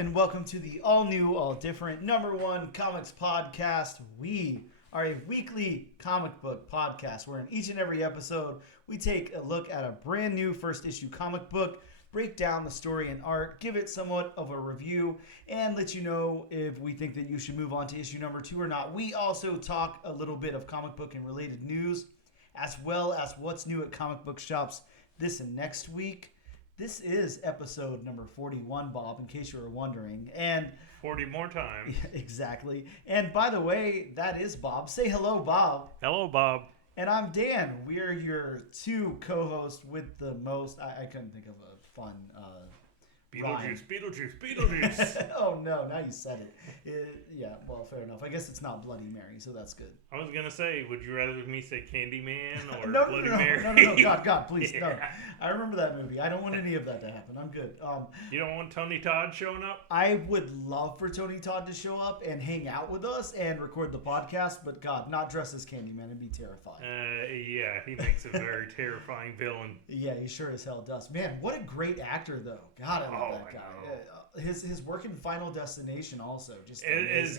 and welcome to the all-new, all-different #1 comics podcast. We are a weekly comic book podcast where in each and every episode, we take a look at a brand new first issue comic book, break down the story and art, give it somewhat of a review, and let you know if we think that you should move on to issue number 2 or not. We also talk a little bit of comic book and related news, as well as what's new at comic book shops this and next week. This is episode number 41, Bob, in case you were wondering. And 40 more times. Exactly. And by the way, that is Bob. Say hello, Bob. Hello, Bob. And I'm Dan. We're your two co-hosts with the most. I couldn't think of a fun Beetlejuice. Oh, no. Now you said it. Yeah, well, fair enough. I guess it's not Bloody Mary, so that's good. I was going to say, would you rather me say Candyman or No, Bloody Mary? No. God, please, no. I remember that movie. I don't want any of that to happen. I'm good. You don't want Tony Todd showing up? I would love for Tony Todd to show up and hang out with us and record the podcast, but God, not dressed as Candyman. It'd be terrifying. Yeah, he makes a very terrifying villain. Yeah, he sure as hell does. Man, what a great actor, though. God, I love that guy. His work in Final Destination also. Just as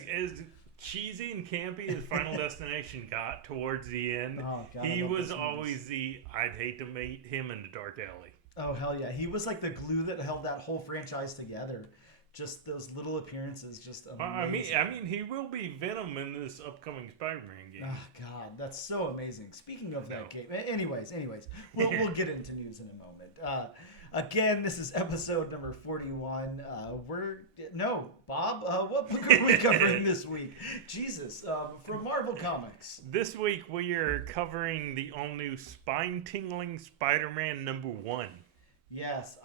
cheesy and campy as Final Destination got towards the end, God, he was always I'd hate to meet him in the dark alley. Oh, hell yeah. He was like the glue that held that whole franchise together. Just those little appearances, just amazing. I mean, he will be Venom in this upcoming Spider-Man game. Oh, God, that's so amazing. Speaking of that game, anyways, we'll get into news in a moment. Again, this is episode number 41. Bob, what book are we covering this week? Jesus, from Marvel Comics. This week we are covering the all-new Spine-Tingling Spider-Man #1. Yes,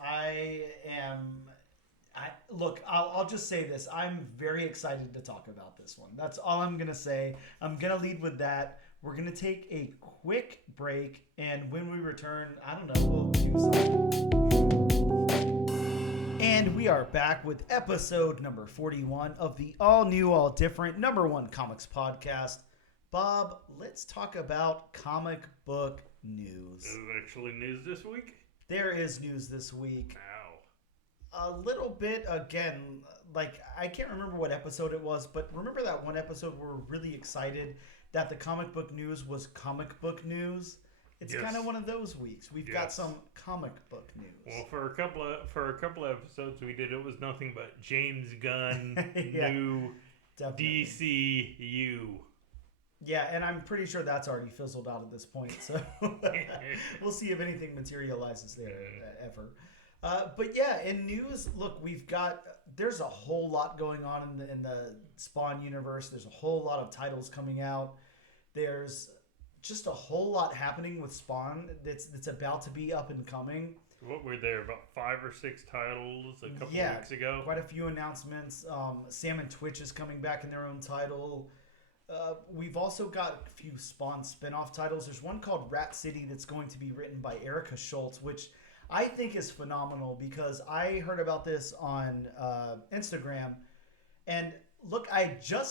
Look, I'll just say this. I'm very excited to talk about this one. That's all I'm going to say. I'm going to lead with that. We're going to take a quick break, and when we return, I don't know, we'll do something. And we are back with episode number 41 of the all-new, all-different #1 comics podcast. Bob, let's talk about comic book news. Is there actually news this week? There is news this week. Wow. A little bit, again, like, I can't remember what episode it was, but remember that one episode where we're really excied that the comic book news was comic book news? It's kind of one of those weeks. We've got some comic book news. Well, for a couple of episodes we did, it was nothing but James Gunn, new definitely. DCU. Yeah, and I'm pretty sure that's already fizzled out at this point, so we'll see if anything materializes there ever. But yeah, in news, look, there's a whole lot going on in the Spawn universe. There's a whole lot of titles coming out. There's just a whole lot happening with Spawn that's about to be up and coming. What were there, about 5 or 6 titles a couple weeks ago? Quite a few announcements. Sam and Twitch is coming back in their own title. We've also got a few Spawn spin-off titles. There's one called Rat City that's going to be written by ERICA SCHULTZ, which I think is phenomenal because I heard about this on Instagram. And look, I'm sure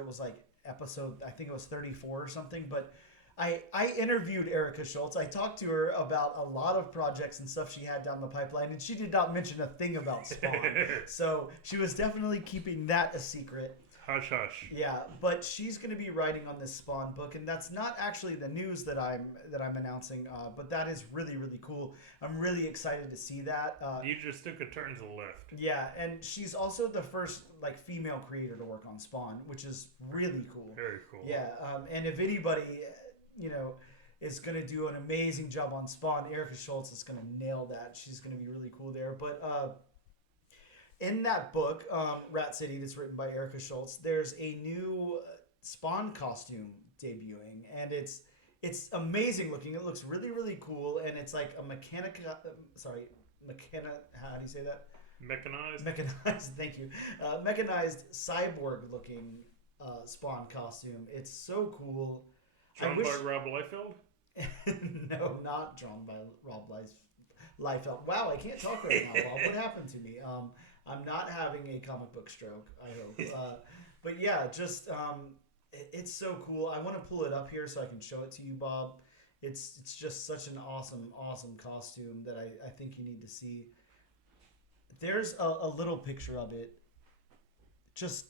it was like episode, I think it was 34 or something, but I interviewed ERICA SCHULTZ. I talked to her about a lot of projects and stuff she had down the pipeline, and she did not mention a thing about Spawn. So she was definitely keeping that a secret. Hush, hush. Yeah, but she's going to be writing on this Spawn book, and that's not actually the news that I'm announcing, but that is really, really cool. I'm really excited to see that. You just took a turn to the left. Yeah, and she's also the first female creator to work on Spawn, which is really cool. Very cool. Yeah, and if anybody, is going to do an amazing job on Spawn, ERICA SCHULTZ is going to nail that. She's going to be really cool there. But in that book, Rat City, that's written by ERICA SCHULTZ, there's a new Spawn costume debuting, and it's amazing looking. It looks really, really cool, and it's like a how do you say that? Mechanized, thank you. Mechanized cyborg looking Spawn costume. It's so cool. Drawn by Rob Liefeld? No, not drawn by Rob Liefeld. Wow, I can't talk right now, Bob. What happened to me? I'm not having a comic book stroke, I hope. But yeah, just it's so cool. I want to pull it up here so I can show it to you, Bob. It's just such an awesome costume that I think you need to see. there's a little picture of it. Just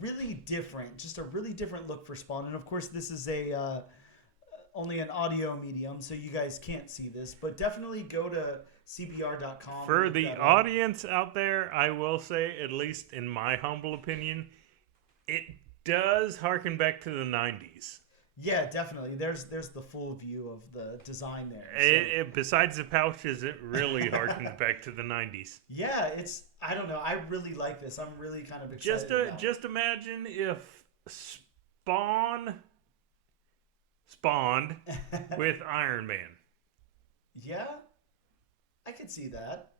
really different. Just a really different look for Spawn. And of course, this is a only an audio medium, so you guys can't see this. But definitely go to cbr.com. For the audience out there, I will say, at least in my humble opinion, it does harken back to the 90s. Yeah, definitely. There's the full view of the design there. So. Besides the pouches, it really harkens back to the 90s. Yeah, I don't know. I really like this. I'm really kind of excited. Just imagine if spawned with Iron Man. Yeah, I could see that.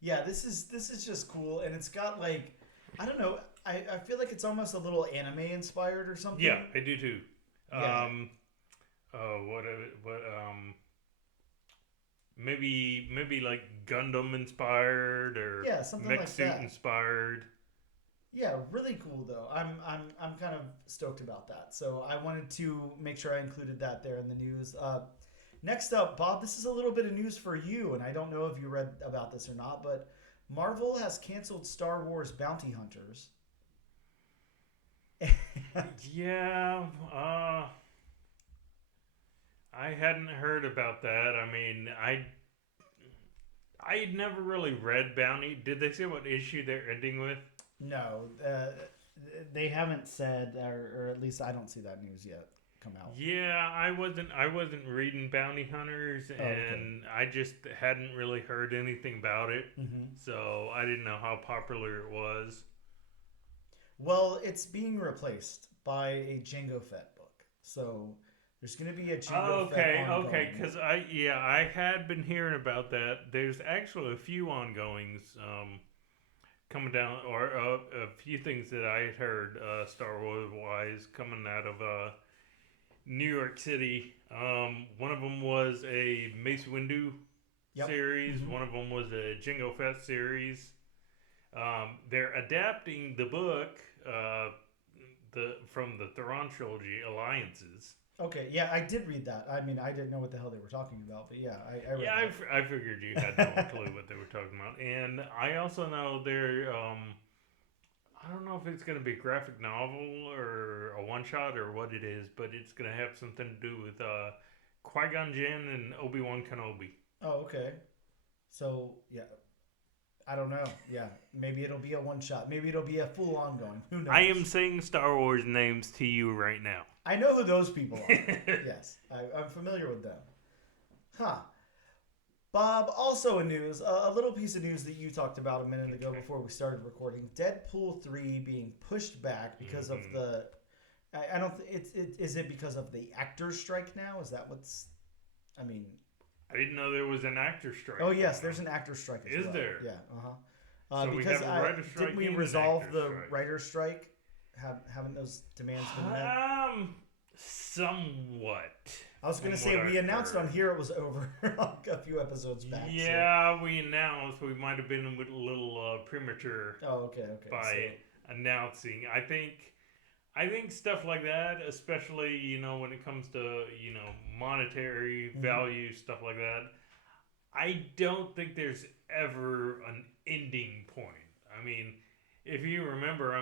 Yeah, this is just cool, and it's got like, I don't know. I feel like it's almost a little anime inspired or something. Yeah, I do too. Yeah. Maybe like Gundam inspired or something mech like suit that. inspired. Yeah, really cool though. I'm kind of stoked about that. So I wanted to make sure I included that there in the news. Next up, Bob, this is a little bit of news for you, and I don't know if you read about this or not, but Marvel has canceled Star Wars Bounty Hunters. Yeah, I hadn't heard about that. I mean, I never really read Bounty. Did they say what issue they're ending with? No, they haven't said, or at least I don't see that news yet come out. Yeah, I wasn't reading Bounty Hunters, and I just hadn't really heard anything about it. Mm-hmm. So I didn't know how popular it was. Well, it's being replaced by a Jango Fett book. So there's going to be a Jango Fett ongoing. Okay, because I had been hearing about that. There's actually a few ongoings coming down, or a few things that I had heard Star Wars wise coming out of New York City. One of them was a Mace Windu series. Mm-hmm. One of them was a Jango Fett series. They're adapting the book from the Thrawn trilogy, Alliances. Okay, yeah, I did read that. I mean, I didn't know what the hell they were talking about, but yeah, I read that. I figured you had no clue what they were talking about. And I also know they're, I don't know if it's going to be a graphic novel or a one-shot or what it is, but it's going to have something to do with Qui-Gon Jinn and Obi-Wan Kenobi. Oh, okay. So, yeah. I don't know. Yeah, maybe it'll be a one-shot. Maybe it'll be a full ongoing. Who knows? I am saying Star Wars names to you right now. I know who those people are. Yes, I'm familiar with them. Huh. Bob, also in news, a little piece of news that you talked about a minute ago before we started recording. Deadpool 3 being pushed back because of the... I don't... Is it because of the actors' strike now? Is that what's... I mean... I didn't know there was an actor strike. Oh, yes, there's an actor strike as well. Is there? Yeah, So because we have a writer strike. Didn't we resolve the writer's strike? Haven't those demands been met? Somewhat. I was going to say, we announced on here it was over a few episodes back. Yeah, so. We announced. We might have been a little premature. Oh, okay. By announcing. I think stuff like that, especially, when it comes to, monetary value, stuff like that, I don't think there's ever an ending point. I mean, if you remember,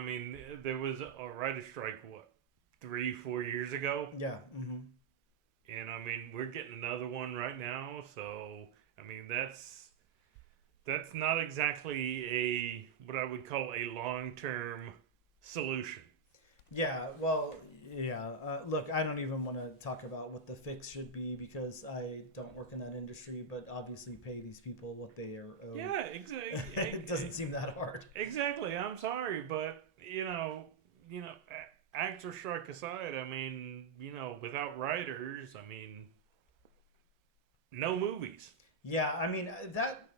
there was a writer's strike, 3-4 years ago? Yeah. Mm-hmm. And, we're getting another one right now, so, that's not exactly what I would call a long-term solution. Yeah, well, yeah. Look, I don't even want to talk about what the fix should be because I don't work in that industry, but obviously pay these people what they are owed. Yeah, exactly. It doesn't seem that hard. Exactly. I'm sorry, but, actor strike aside, without writers, no movies. Yeah,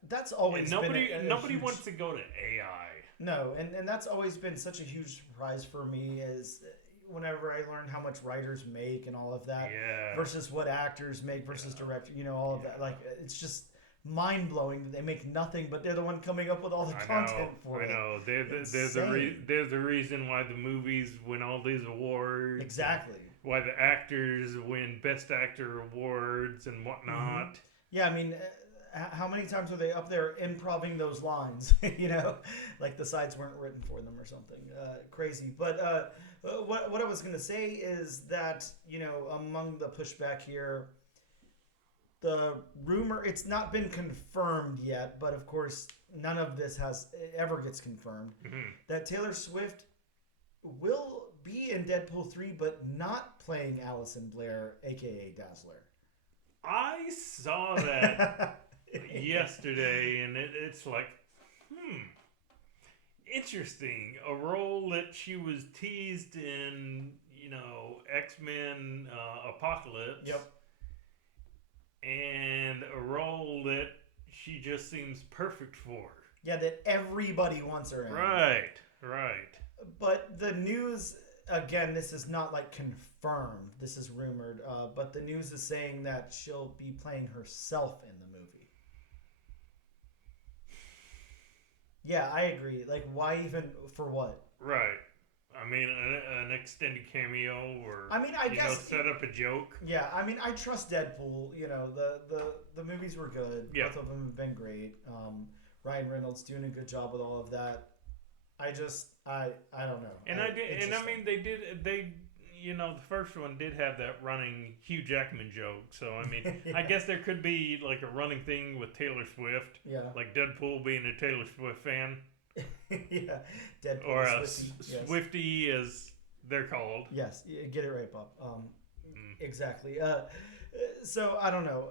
that's always and nobody wants to go to AI. No, and that's always been such a huge surprise for me is whenever I learned how much writers make and all of that versus what actors make versus director, all of that. Like, it's just mind-blowing that they make nothing, but they're the one coming up with all the content for it. I know. There's a reason why the movies win all these awards. Exactly. Why the actors win Best Actor awards and whatnot. Mm-hmm. Yeah, how many times are they up there improving those lines? Like the sides weren't written for them or something. Crazy. But what I was going to say is that, among the pushback here, the rumor, it's not been confirmed yet, but of course, none of this ever gets confirmed, that Taylor Swift will be in Deadpool 3, but not playing Allison Blair, a.k.a. Dazzler. I saw that yesterday, and it's like, interesting. A role that she was teased in, X-Men Apocalypse. Yep. And a role that she just seems perfect for. Yeah, that everybody wants her in. Right. But the news, again, this is not like confirmed. This is rumored. But the news is saying that she'll be playing herself in the movie. Yeah, I agree. Like, why even, for what? Right. I mean, an extended cameo or, I guess, set up a joke. Yeah, I trust Deadpool. The movies were good. Yeah. Both of them have been great. Ryan Reynolds doing a good job with all of that. I don't know. The first one did have that running Hugh Jackman joke. So, yeah. I guess there could be like a running thing with Taylor Swift. Yeah. Like Deadpool being a Taylor Swift fan. Yeah. Deadpool. Or a Swiftie, as they're called. Yes. Get it right, Bob. Exactly. So, I don't know.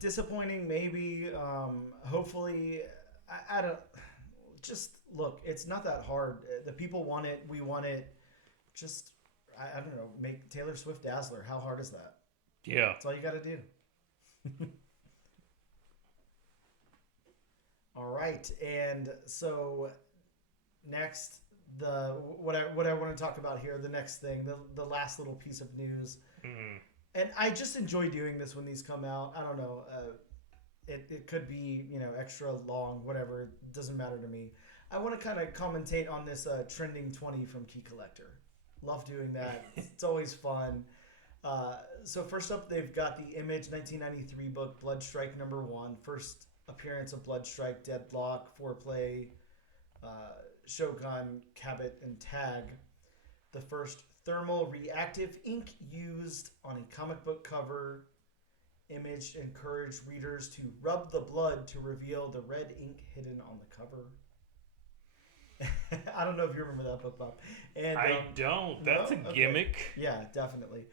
Disappointing, maybe. Hopefully, I don't... Just, look, it's not that hard. The people want it. We want it. Just... I don't know, make Taylor Swift Dazzler. How hard is that? Yeah. That's all you got to do. All right. And so next, what I want to talk about here, the next thing, the last little piece of news. Mm-hmm. And I just enjoy doing this when these come out. I don't know. It could be, extra long, whatever. It doesn't matter to me. I want to kind of commentate on this trending 20 from Key Collector. Love doing that. It's always fun. So first up, they've got the Image 1993 book, Bloodstrike #1. First appearance of Bloodstrike, Deadlock, Foreplay, Shogun, Cabot, and Tag. The first thermal reactive ink used on a comic book cover. Image encouraged readers to rub the blood to reveal the red ink hidden on the cover. I don't know if you remember that book, Bob. And I don't. That's a gimmick. Yeah, definitely.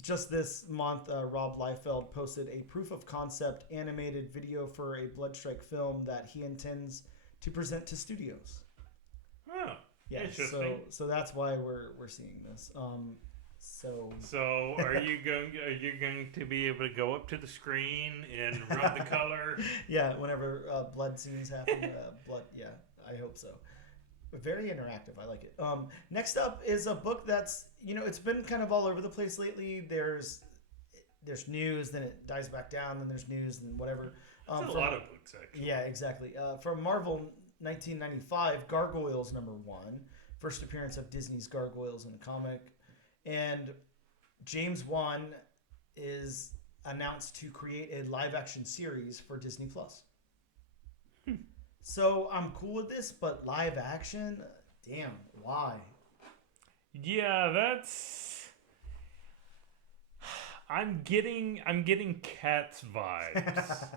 Just this month, Rob Liefeld posted a proof of concept animated video for a Bloodstrike film that he intends to present to studios. Oh, yeah. Interesting. So that's why we're seeing this. So are you going to be able to go up to the screen and rub the color? Yeah, whenever blood scenes happen, blood. Yeah, I hope so. Very interactive. I like it. Next up is a book that's, it's been kind of all over the place lately. There's news, then it dies back down, then there's news, and whatever. There's a lot of books, actually. Yeah, exactly. From Marvel 1995, Gargoyles #1. First appearance of Disney's Gargoyles in a comic. And James Wan is announced to create a live-action series for Disney+. So I'm cool with this, but live action, damn, why? Yeah, that's. I'm getting Cats vibes.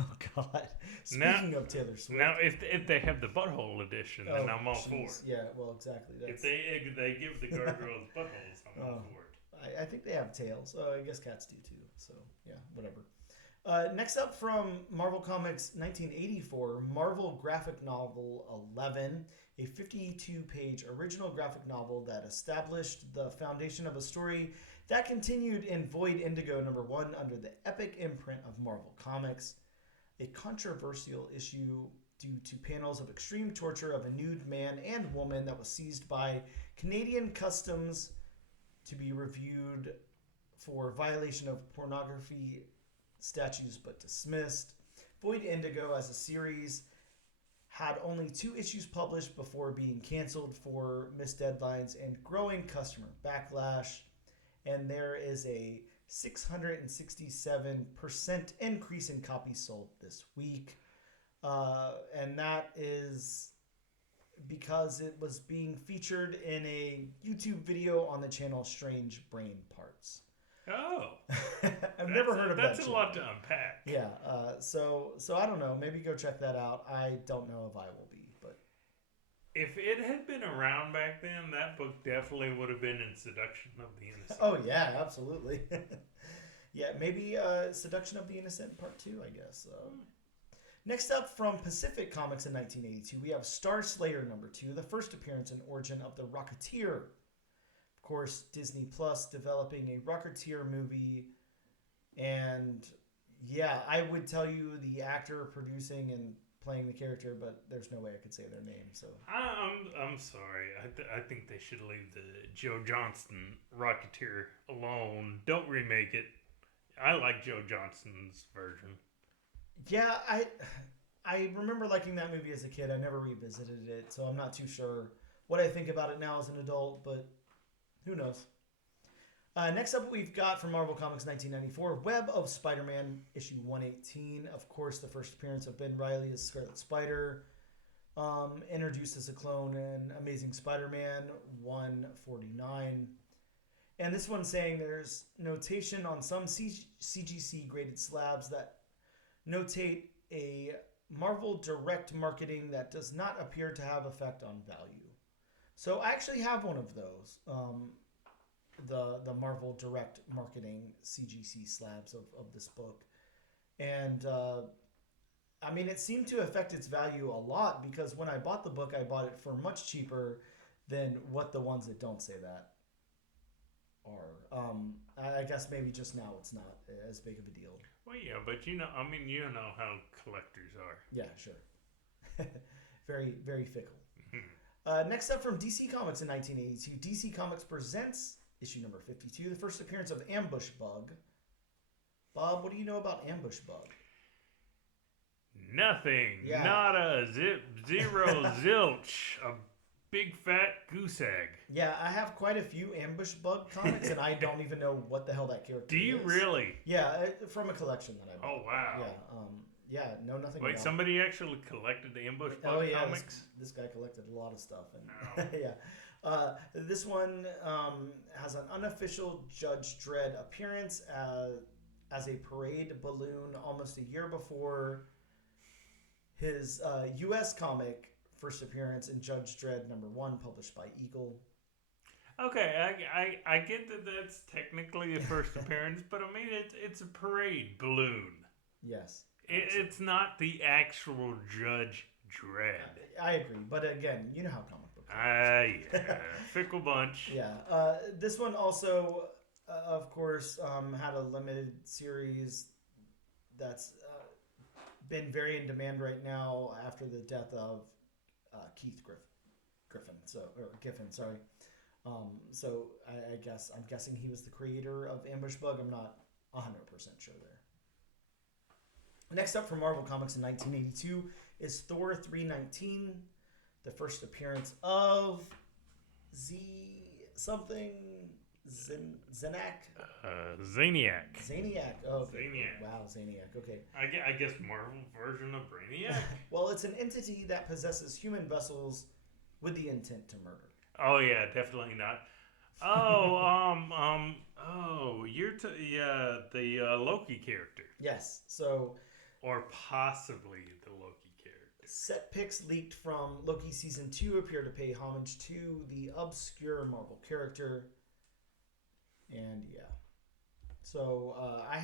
Oh God! Speaking of Taylor Swift, now if they have the butthole edition, then I'm all for it. Yeah, well, exactly. If they give the gargoyles buttholes, I'm all for it. I think they have tails. I guess cats do too. So yeah, whatever. Next up from Marvel Comics 1984, Marvel Graphic Novel 11, a 52-page original graphic novel that established the foundation of a story that continued in Void Indigo #1 under the epic imprint of Marvel Comics. A controversial issue due to panels of extreme torture of a nude man and woman that was seized by Canadian Customs to be reviewed for violation of pornography statutes but dismissed. Void Indigo as a series had only 2 issues published before being canceled for missed deadlines and growing customer backlash. And there is a 667% increase in copies sold this week. And that is because it was being featured in a YouTube video on the channel Strange Brain Parts. Oh. I've never heard of that. That's a lot to unpack. Yeah. So I don't know. Maybe go check that out. I don't know if I will be, but if it had been around back then, that book definitely would have been in Seduction of the Innocent. Oh yeah, absolutely. Yeah, maybe Seduction of the Innocent Part 2, I guess. Next up, from Pacific Comics in 1982, we have Star Slayer #2, the first appearance and origin of the Rocketeer. Of course, Disney Plus developing a Rocketeer movie, and yeah, I would tell you the actor producing and playing the character, but there's no way I could say their name. So I'm sorry. I think they should leave the Joe Johnston Rocketeer alone. Don't remake it. I like Joe Johnston's version. Yeah, I remember liking that movie as a kid. I never revisited it, so I'm not too sure what I think about it now as an adult, but who knows. Next up, we've got from Marvel Comics 1994, Web of Spider-Man, issue 118. Of course, the first appearance of Ben Reilly as Scarlet Spider, introduced as a clone in Amazing Spider-Man 149. And this one's saying there's notation on some CGC graded slabs that notate a Marvel direct marketing that does not appear to have effect on value. So I actually have one of those, the Marvel direct marketing CGC slabs of this book. And I mean, it seemed to affect its value a lot because when I bought the book, I bought it for much cheaper than what the ones that don't say that are. I guess maybe just now it's not as big of a deal. Well, yeah, but you know how collectors are. Yeah, sure. Very, very fickle. Next up from DC Comics in 1982, DC Comics presents issue number 52, the first appearance of Ambush Bug. Bob, what do you know about Ambush Bug? Nothing. Yeah. Nada. Zero. Zilch. A big fat goose egg. Yeah, I have quite a few Ambush Bug comics, and I don't even know what the hell that character is. Do you really? Yeah, from a collection that I bought. Oh, wow. Yeah, know nothing Wait, about somebody actually collected Ambush Bug comics? This guy collected a lot of stuff. And yeah. This one has an unofficial Judge Dredd appearance as a parade balloon almost a year before his U.S. comic first appearance in Judge Dredd #1, published by Eagle. Okay, I get that that's technically a first appearance, but I mean it's a parade balloon. Yes. It's not the actual Judge Dredd. I agree, but again, you know how comic books are. Yeah, fickle bunch. Yeah, this one also, of course, had a limited series that's been very in demand right now after the death of Keith Giffen. So I'm guessing he was the creator of Ambush Bug. I'm not 100% sure there. Next up from Marvel Comics in 1982 is Thor 319, the first appearance of Zeniac. Zaniac. Zaniac. Oh, Zaniac. Wow, Zaniac. Okay. I guess Marvel version of Brainiac. Well, it's an entity that possesses human vessels with the intent to murder. Oh yeah, definitely not. The Loki character. Yes. So. Or possibly the Loki character. Set pics leaked from Loki Season 2 appear to pay homage to the obscure Marvel character. And yeah. So I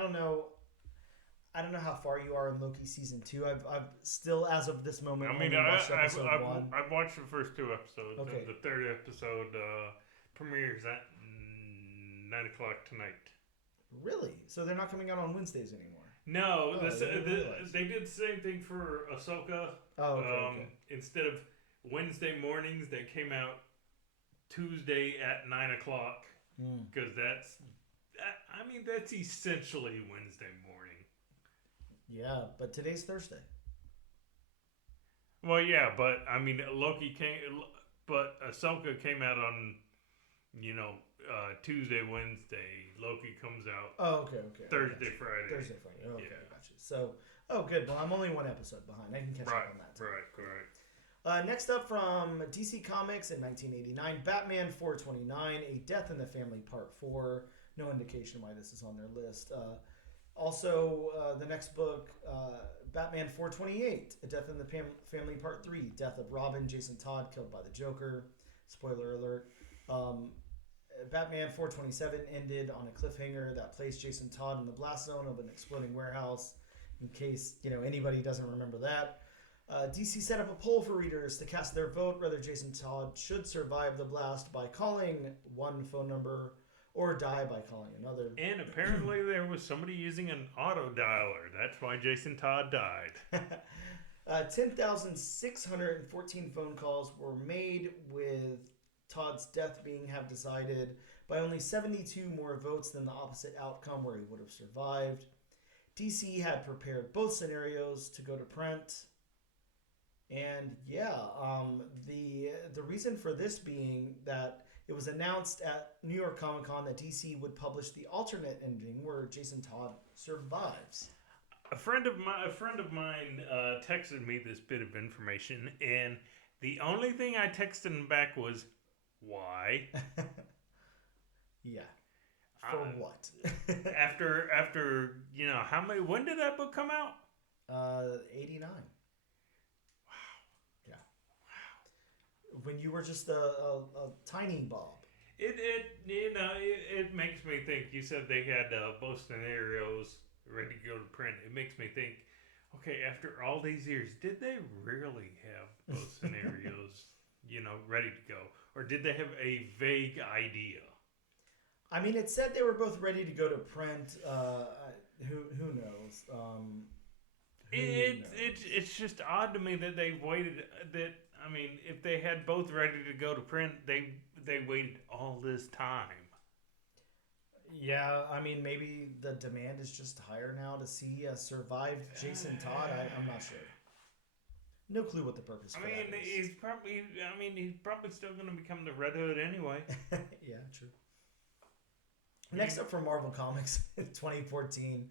don't know how far you are in Loki Season 2. I've still, as of this moment, watched episode 1. I've watched the first 2 episodes. Okay. And the third episode premieres at 9 o'clock tonight. Really? So they're not coming out on Wednesdays anymore? No, they did the same thing for Ahsoka. Oh, okay. Instead of Wednesday mornings, they came out Tuesday at 9 o'clock. Because that's essentially Wednesday morning. Yeah, but today's Thursday. Well, yeah, but I mean, Ahsoka came out on, Tuesday, Wednesday. Loki comes out Oh, okay. Thursday, Friday. Thursday, Friday. Okay, Yeah. gotcha. So, good. Well, I'm only one episode behind. I can catch up on that. Right. Next up from DC Comics in 1989, Batman 429, A Death in the Family Part 4. No indication why this is on their list. Also, the next book, Batman 428, A Death in the Family Part 3, Death of Robin, Jason Todd killed by the Joker. Spoiler alert. Batman 427 ended on a cliffhanger that placed Jason Todd in the blast zone of an exploding warehouse. In case anybody doesn't remember that. DC set up a poll for readers to cast their vote whether Jason Todd should survive the blast by calling one phone number or die by calling another. And apparently there was somebody using an auto dialer. That's why Jason Todd died. 10,614 phone calls were made, with Todd's death being decided by only 72 more votes than the opposite outcome where he would have survived. DC had prepared both scenarios to go to print. And the reason for this being that it was announced at New York Comic Con that DC would publish the alternate ending where Jason Todd survives. A friend of mine texted me this bit of information, and the only thing I texted him back was, "Why?" Yeah. For what? after how many? When did that book come out? 89. When you were just a tiny Bob. It makes me think. You said they had both scenarios ready to go to print. It makes me think, okay, after all these years, did they really have both scenarios, ready to go? Or did they have a vague idea? I mean, it said they were both ready to go to print. Who knows? It's just odd to me that they waited. If they had both ready to go to print, they waited all this time. Yeah, I mean, maybe the demand is just higher now to see a survived Jason Todd. I'm not sure. No clue what the purpose. He's probably still going to become the Red Hood anyway. Yeah, true. Next up from Marvel Comics in 2014,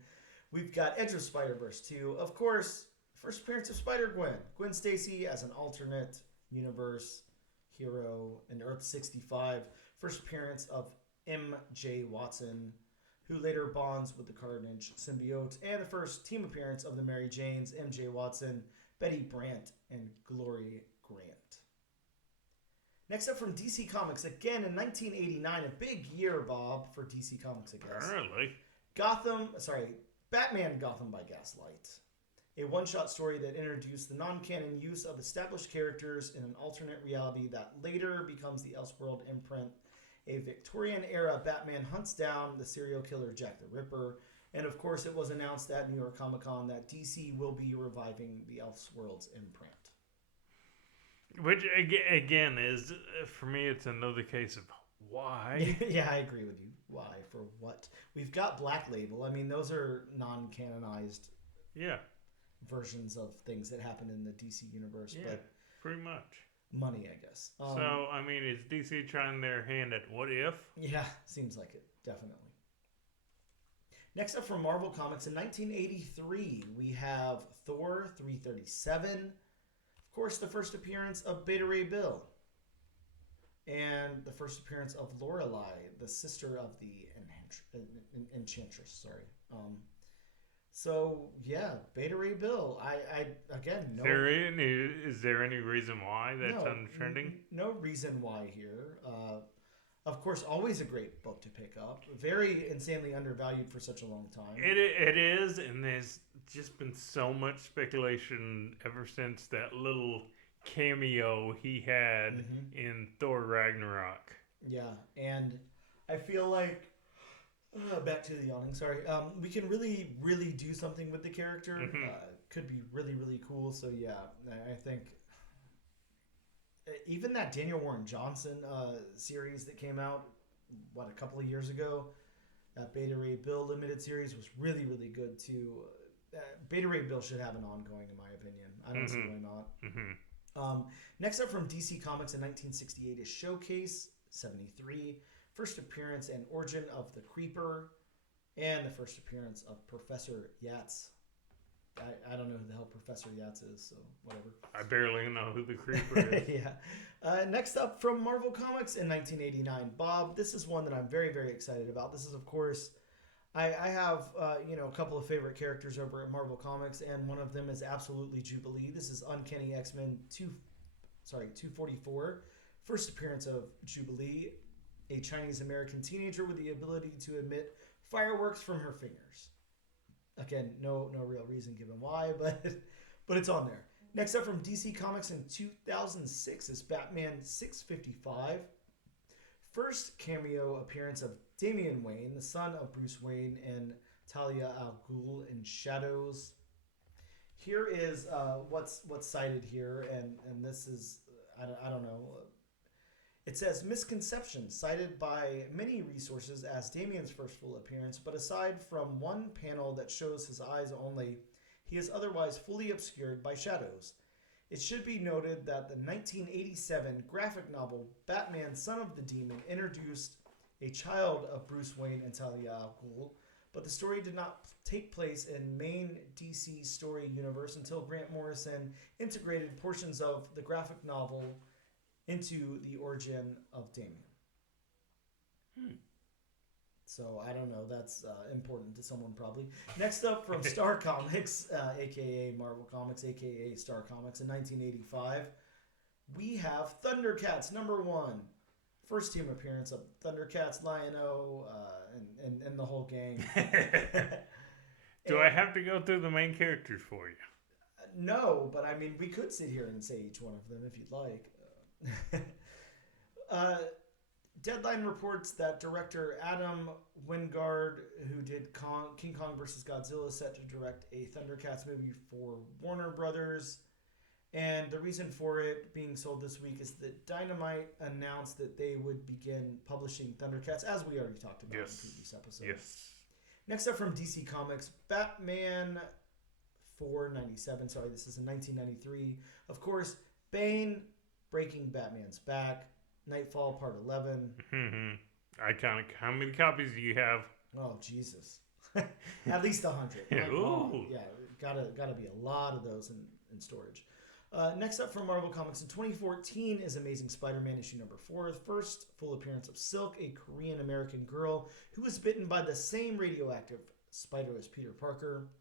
we've got Edge of Spider-Verse 2. Of course, first appearance of Spider-Gwen. Gwen Stacy as an alternate universe hero in Earth 65. First appearance of M.J. Watson, who later bonds with the Carnage symbiote. And the first team appearance of the Mary Janes, M.J. Watson, Betty Brant, and Glory Grant. Next up from DC Comics, again in 1989, a big year, Bob, for DC Comics, I guess. Apparently. Batman Gotham by Gaslight. A one-shot story that introduced the non-canon use of established characters in an alternate reality that later becomes the Elseworld imprint. A Victorian-era Batman hunts down the serial killer Jack the Ripper. And, of course, it was announced at New York Comic Con that DC will be reviving the Elseworlds imprint. Which, again, is, for me, it's another case of why. Yeah, I agree with you. Why? For what? We've got Black Label. I mean, those are non-canonized versions of things that happen in the DC universe. Yeah, but pretty much. Money, I guess. Is DC trying their hand at what if? Yeah, seems like it. Definitely. Next up from Marvel Comics in 1983, we have Thor 337. Of course, the first appearance of Beta Ray Bill. And the first appearance of Lorelei, the sister of the Enchantress. Sorry. Beta Ray Bill. I again, no. Is there any reason why that's untrending? No reason why here. Of course, always a great book to pick up. Very insanely undervalued for such a long time. It is, and there's just been so much speculation ever since that little cameo he had in Thor Ragnarok. Yeah, and I feel like back to the yawning. Sorry, we can really, really do something with the character. Could be really, really cool. So yeah, I think even that Daniel Warren Johnson series that came out a couple of years ago, that Beta Ray Bill limited series was really, really good too. Beta Ray Bill should have an ongoing, in my opinion. I don't see why not. Next up from DC Comics in 1968 is Showcase 73. first appearance and origin of the Creeper, and the first appearance of Professor Yats. I don't know who the hell Professor Yats is, so whatever. I barely know who the Creeper is. Yeah. Next up from Marvel Comics in 1989, Bob. This is one that I'm very, very excited about. This is, of course, I have a couple of favorite characters over at Marvel Comics, and one of them is absolutely Jubilee. This is Uncanny X-Men 244. First appearance of Jubilee, a Chinese-American teenager with the ability to emit fireworks from her fingers. Again, no real reason given why, but it's on there. Next up from DC Comics in 2006 is Batman 655. First cameo appearance of Damian Wayne, the son of Bruce Wayne, and Talia al Ghul in Shadows. Here is what's cited here, and this is, I don't know. It says, misconception cited by many resources as Damian's first full appearance, but aside from one panel that shows his eyes only, he is otherwise fully obscured by shadows. It should be noted that the 1987 graphic novel Batman Son of the Demon introduced a child of Bruce Wayne and Talia al Ghul, but the story did not take place in main DC story universe until Grant Morrison integrated portions of the graphic novel into the origin of Damian. So I don't know. That's important to someone probably. Next up from Star Comics, aka Marvel Comics, aka Star Comics, in 1985, we have Thundercats #1. First team appearance of Thundercats, Lion-O, and the whole gang. Do I have to go through the main characters for you? No, but I mean, we could sit here and say each one of them if you'd like. Deadline reports that director Adam Wingard, who did King Kong vs. Godzilla, is set to direct a Thundercats movie for Warner Brothers. And the reason for it being sold this week is that Dynamite announced that they would begin publishing Thundercats, as we already talked about in previous episodes. Yes. Next up from DC Comics, Batman 497. Sorry, this is in 1993. Of course, Bane breaking Batman's back. Nightfall Part 11. Iconic. How many copies do you have? Oh, Jesus. At least 100. Ooh. Yeah, gotta be a lot of those in storage. Next up from Marvel Comics in 2014 is Amazing Spider-Man issue #4. First full appearance of Silk, a Korean-American girl who was bitten by the same radioactive spider as Peter Parker.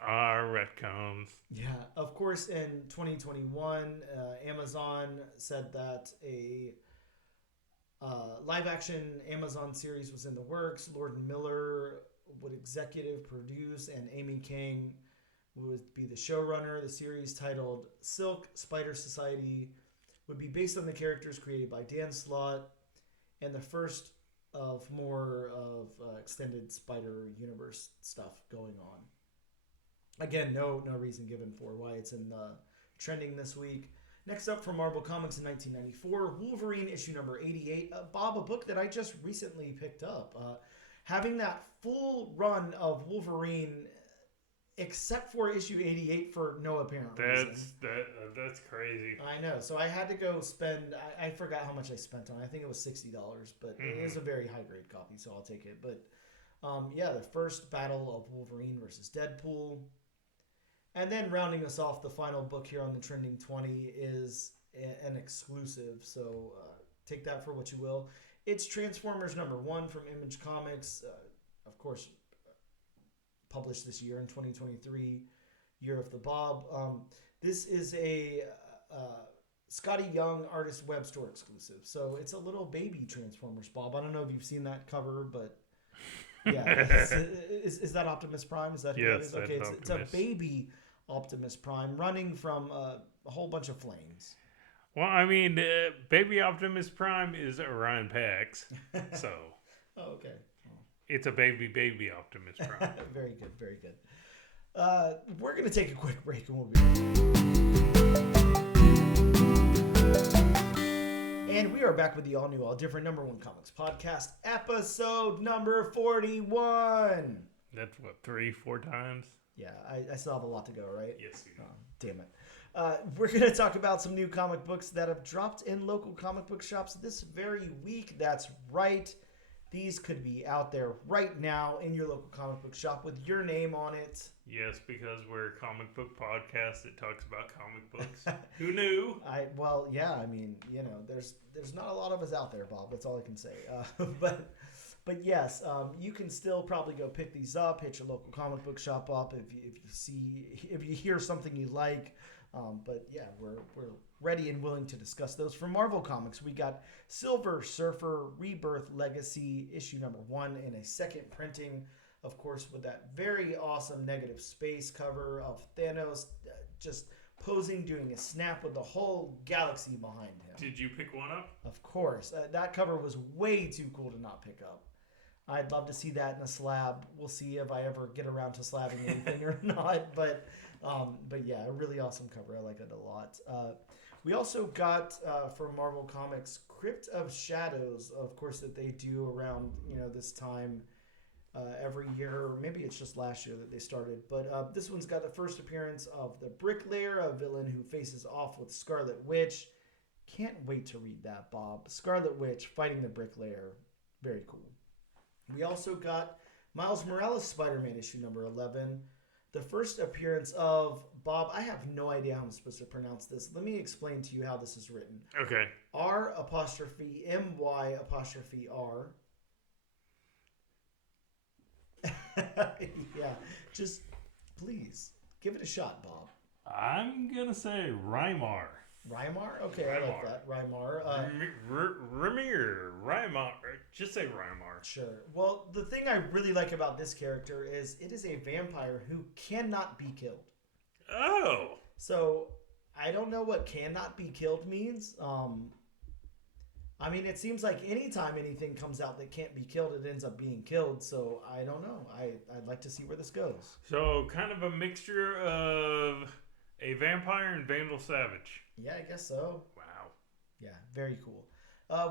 Retcons. Yeah, of course, in 2021, Amazon said that a live-action Amazon series was in the works. Lord Miller would executive produce, and Amy King would be the showrunner. The series, titled Silk Spider Society, would be based on the characters created by Dan Slott, and the first of more of extended Spider Universe stuff going on. Again, no reason given for why it's in the trending this week. Next up from Marvel Comics in 1994, Wolverine issue #88. Bob, a book that I just recently picked up. Having that full run of Wolverine, except for issue 88 for no apparent reason. That's crazy. I know. So I had to go spend, I forgot how much I spent on it. I think it was $60, but it is a very high-grade copy, so I'll take it. But the first battle of Wolverine versus Deadpool. And then rounding us off, the final book here on the Trending 20 is an exclusive, so take that for what you will. It's Transformers #1 from Image Comics, of course, published this year in 2023, Year of the Bob. This is a Scotty Young Artist Web Store exclusive, so it's a little baby Transformers, Bob. I don't know if you've seen that cover, but yeah, is that Optimus Prime? Is that who that is? Okay, it's a baby Optimus Prime running from a whole bunch of flames. Well, I mean, baby Optimus Prime is Orion Pax, so okay. It's a baby Optimus Prime. Very good, very good. We're going to take a quick break and we'll be right. And we are back with the all-new, all-different #1 Comics podcast, episode number 41. That's what, 3-4 times? Yeah, I still have a lot to go, right? Yes, you do. Damn it. We're going to talk about some new comic books that have dropped in local comic book shops this very week. That's right. These could be out there right now in your local comic book shop with your name on it. Yes, because we're a comic book podcast that talks about comic books. Who knew? Well, yeah. I mean, there's not a lot of us out there, Bob. That's all I can say. But yes, you can still probably go pick these up. Hit your local comic book shop up if you hear something you like. But yeah, we're ready and willing to discuss those. From Marvel Comics, we got Silver Surfer Rebirth Legacy issue number 1 in a second printing, of course, with that very awesome negative space cover of Thanos just posing, doing a snap with the whole galaxy behind him. Did you pick one up? Of course. That cover was way too cool to not pick up. I'd love to see that in a slab. We'll see if I ever get around to slabbing anything or not. But yeah, a really awesome cover. I like it a lot. We also got from Marvel Comics Crypt of Shadows, of course, that they do around this time every year. Maybe it's just last year that they started. But this one's got the first appearance of the Bricklayer, a villain who faces off with Scarlet Witch. Can't wait to read that, Bob. Scarlet Witch fighting the Bricklayer. Very cool. We also got Miles Morales Spider-Man issue number 11. The first appearance of Bob. I have no idea how I'm supposed to pronounce this. Let me explain to you how this is written. Okay. R''MY''R. Yeah, just please give it a shot, Bob. I'm going to say Rymar. Rymar? Okay, I like that. Rymar. Rymar. Just say Rymar. Sure. Well, the thing I really like about this character is it is a vampire who cannot be killed. Oh. So, I don't know what cannot be killed means. I mean, it seems like anytime anything comes out that can't be killed, it ends up being killed. So, I don't know. I'd like to see where this goes. So, kind of a mixture of a vampire and Vandal Savage. Yeah, I guess so. Wow. Yeah, very cool.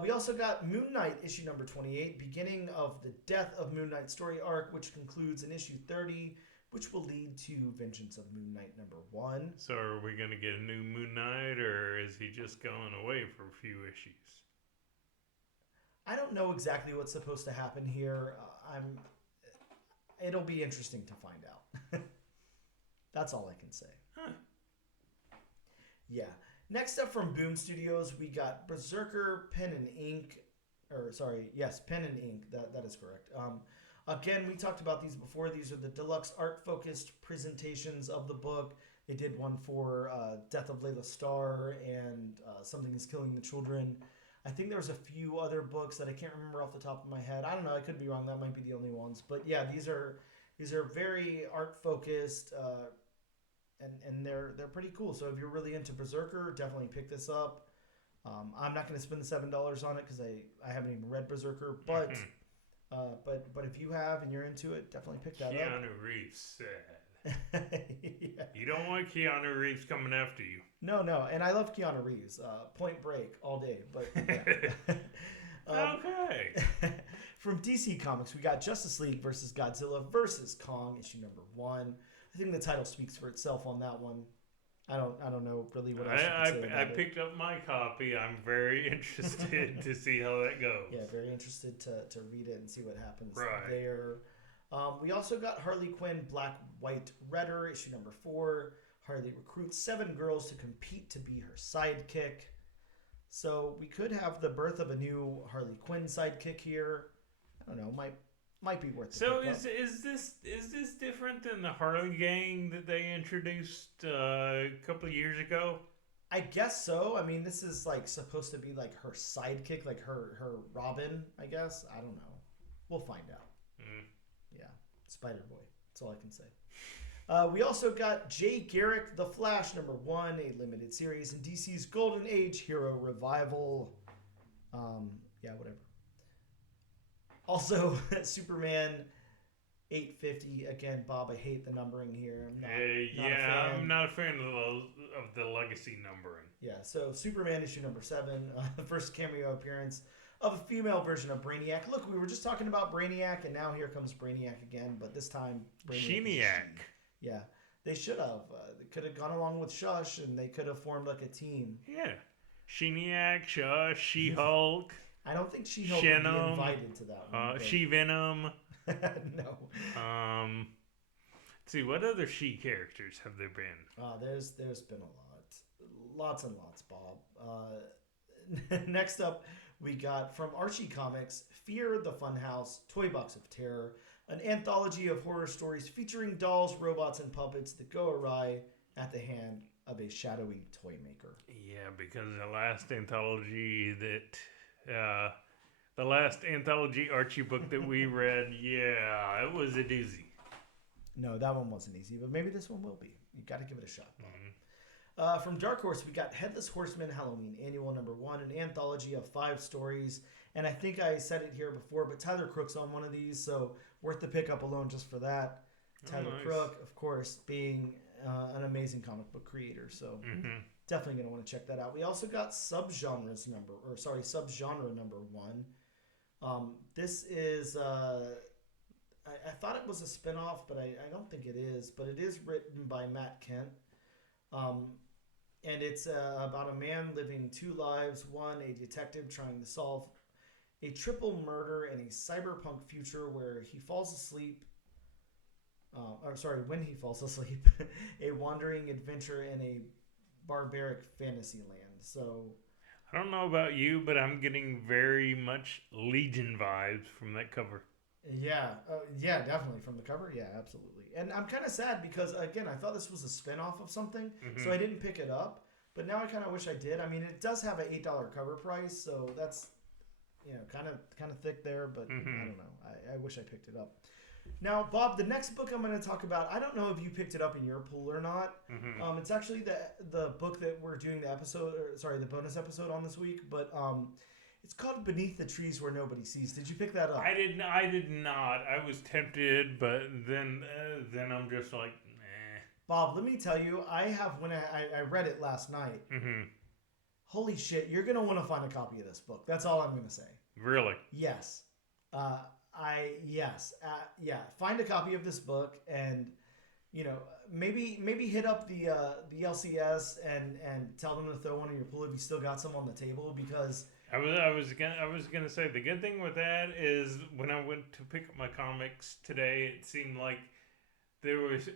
We also got Moon Knight issue number 28, beginning of the Death of Moon Knight story arc, which concludes in issue 30, which will lead to Vengeance of Moon Knight number 1. So are we going to get a new Moon Knight, or is he just going away for a few issues? I don't know exactly what's supposed to happen here. It'll be interesting to find out. That's all I can say. Huh. Yeah. Next up from Boom Studios, we got Berserker Pen and Ink. Pen and Ink. That is correct. Again, we talked about these before. These are the deluxe art-focused presentations of the book. They did one for Death of Layla Starr and Something is Killing the Children. I think there was a few other books that I can't remember off the top of my head. I don't know. I could be wrong. That might be the only ones. But yeah, these are very art-focused. And they're pretty cool. So if you're really into Berserker, definitely pick this up. I'm not going to spend the $7 on it because I haven't even read Berserker. But but if you have and you're into it, definitely pick that up. Keanu Reeves said. Yeah. You don't want Keanu Reeves coming after you. No. And I love Keanu Reeves. Point Break all day. But yeah. Okay. From DC Comics, we got Justice League versus Godzilla versus Kong, issue number 1. I think the title speaks for itself on that one. I don't know really what else you can say about I picked up my copy. I'm very interested to see how that goes. Yeah, very interested to read it and see what happens right there. We also got Harley Quinn Black, White, Redder, issue number 4. Harley recruits 7 girls to compete to be her sidekick. So we could have the birth of a new Harley Quinn sidekick here. I don't know, might be worth it. So is this different than the Harley gang that they introduced a couple of years ago? I guess so. I mean, this is like supposed to be like her sidekick, like her Robin, I guess. I don't know. We'll find out. Yeah, Spider-Boy. That's all I can say. We also got Jay Garrick, The Flash, number 1, a limited series in DC's Golden Age hero revival. Yeah, whatever. Also, Superman 850. Again, Bob, I hate the numbering here. I'm not a fan of the legacy numbering. Yeah, so Superman issue number 7, the first cameo appearance of a female version of Brainiac. Look, we were just talking about Brainiac, and now here comes Brainiac again, but this time Brainiac. Sheeniac. Yeah, They should have. They could have gone along with Shush, and they could have formed like a team. Yeah. Sheeniac, Shush, She-Hulk. I don't think She-Hulk would be invited to that one. She-Venom. No. Let's see, what other She characters have there been? There's been a lot. Lots and lots, Bob. Next up, we got from Archie Comics, Fear the Funhouse, Toy Box of Terror, an anthology of horror stories featuring dolls, robots, and puppets that go awry at the hand of a shadowy toy maker. Yeah, because the last anthology Archie book that we read, yeah, it was a doozy. No, that one wasn't easy, but maybe this one will be. You got to give it a shot. Mm-hmm. From Dark Horse, we got Headless Horseman Halloween, Annual Number 1, an anthology of 5 stories. And I think I said it here before, but Tyler Crook's on one of these, so worth the pickup alone just for that. Tyler Crook, of course, being an amazing comic book creator, so definitely going to want to check that out. We also got subgenre number 1. This is... I thought it was a spinoff, but I don't think it is. But it is written by Matt Kent. And it's about a man living 2 lives. One, a detective trying to solve a triple murder in a cyberpunk future where he falls asleep. When he falls asleep. A wandering adventure in a barbaric fantasy land. So... I don't know about you, but I'm getting very much Legion vibes from that cover. Yeah, definitely from the cover. Yeah, absolutely. And I'm kind of sad because, again, I thought this was a spinoff of something, so I didn't pick it up. But now I kind of wish I did. I mean, it does have an $8 cover price, so that's, kind of thick there. But I don't know. I wish I picked it up. Now, Bob, the next book I'm going to talk about, I don't know if you picked it up in your pool or not. It's actually the book that we're doing the bonus episode on this week, but it's called Beneath the Trees Where Nobody Sees. Did you pick that up? I did not. I was tempted, but then I'm just like, eh. Bob, let me tell you, I read it last night. Holy shit, you're going to want to find a copy of this book. That's all I'm going to say. Really? Yes. Find a copy of this book and, maybe hit up the LCS and tell them to throw one in your pool if you still got some on the table, because... I was gonna say the good thing with that is when I went to pick up my comics today, it seemed like there was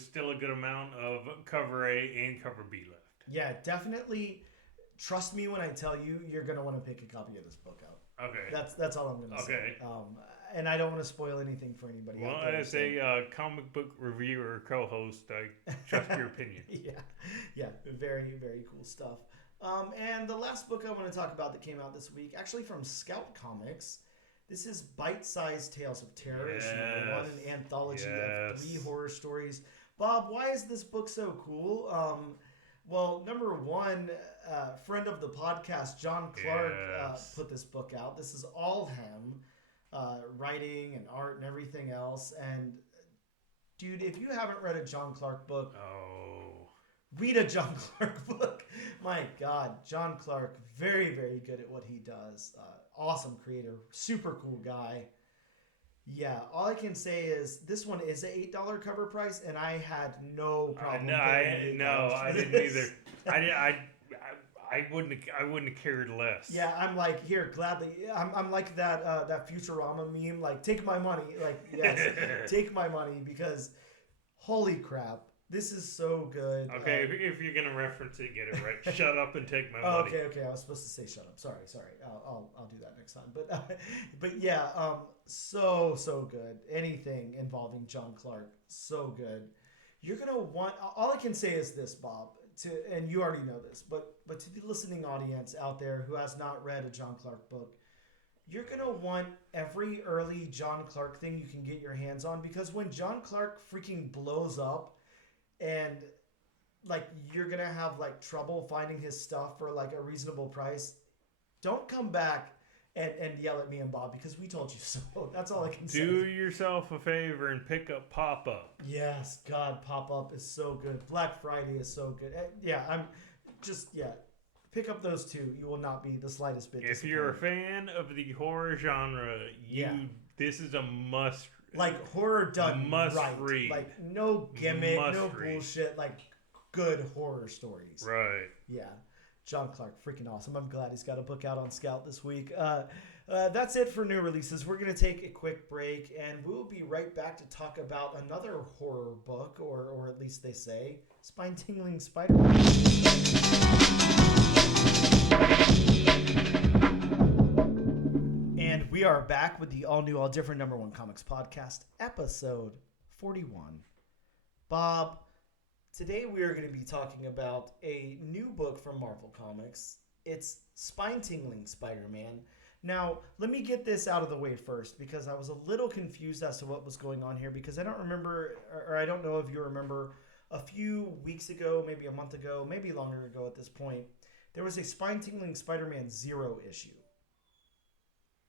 still a good amount of cover A and cover B left. Yeah, definitely. Trust me when I tell you, you're gonna want to pick a copy of this book out. Okay. That's all I'm gonna say. And I don't want to spoil anything for anybody. Well, as a comic book reviewer co-host, I trust your opinion. Yeah, very, very cool stuff. And the last book I want to talk about that came out this week, actually from Scout Comics. This is Bite-Sized Tales of Terror, issue number 1, an anthology of 3 horror stories. Bob, why is this book so cool? Well, number 1, friend of the podcast, John Clark, put this book out. This is all him, writing and art and everything else. And, dude, if you haven't read a John Clark book... read a John Clark book. My God, John Clark, very, very good at what he does. Awesome creator, super cool guy. Yeah, all I can say is this one is an $8 cover price, and I had no problem. I didn't either. I wouldn't have cared less. Yeah, I'm like, here, gladly. I'm like that Futurama meme, like, take my money. Like, yes, take my money, because holy crap. This is so good. Okay, if you're gonna reference it, get it right. Shut up and take my money. Okay. I was supposed to say shut up. Sorry. I'll do that next time. But yeah, so good. Anything involving John Clark, so good. You're gonna want. All I can say is this, Bob. And you already know this, but to the listening audience out there who has not read a John Clark book, you're gonna want every early John Clark thing you can get your hands on, because when John Clark freaking blows up. And like you're gonna have like trouble finding his stuff for like a reasonable price. Don't come back and yell at me and Bob, because we told you so. That's all I can say. Do yourself a favor and pick up Pop Up. Yes, God, Pop Up is so good. Black Friday is so good. Pick up those two. You will not be the slightest bit. If you're a fan of the horror genre, this is a must Like horror done Must right. read. Like no gimmick, Must no read. bullshit. Like good horror stories. Right. Yeah. John Clark, freaking awesome. I'm glad he's got a book out on Scout this week. That's it for new releases. We're going to take a quick break, and we'll be right back to talk about another horror book, or at least they say, Spine-Tingling Spider-Man. And we are back with the all-new, all-different #1 Comics Podcast, episode 41. Bob, today we are going to be talking about a new book from Marvel Comics. It's Spine-Tingling Spider-Man. Now, let me get this out of the way first, because I was a little confused as to what was going on here, because I don't remember, or I don't know if you remember, a few weeks ago, maybe a month ago, maybe longer ago at this point, there was a Spine-Tingling Spider-Man 0 issue.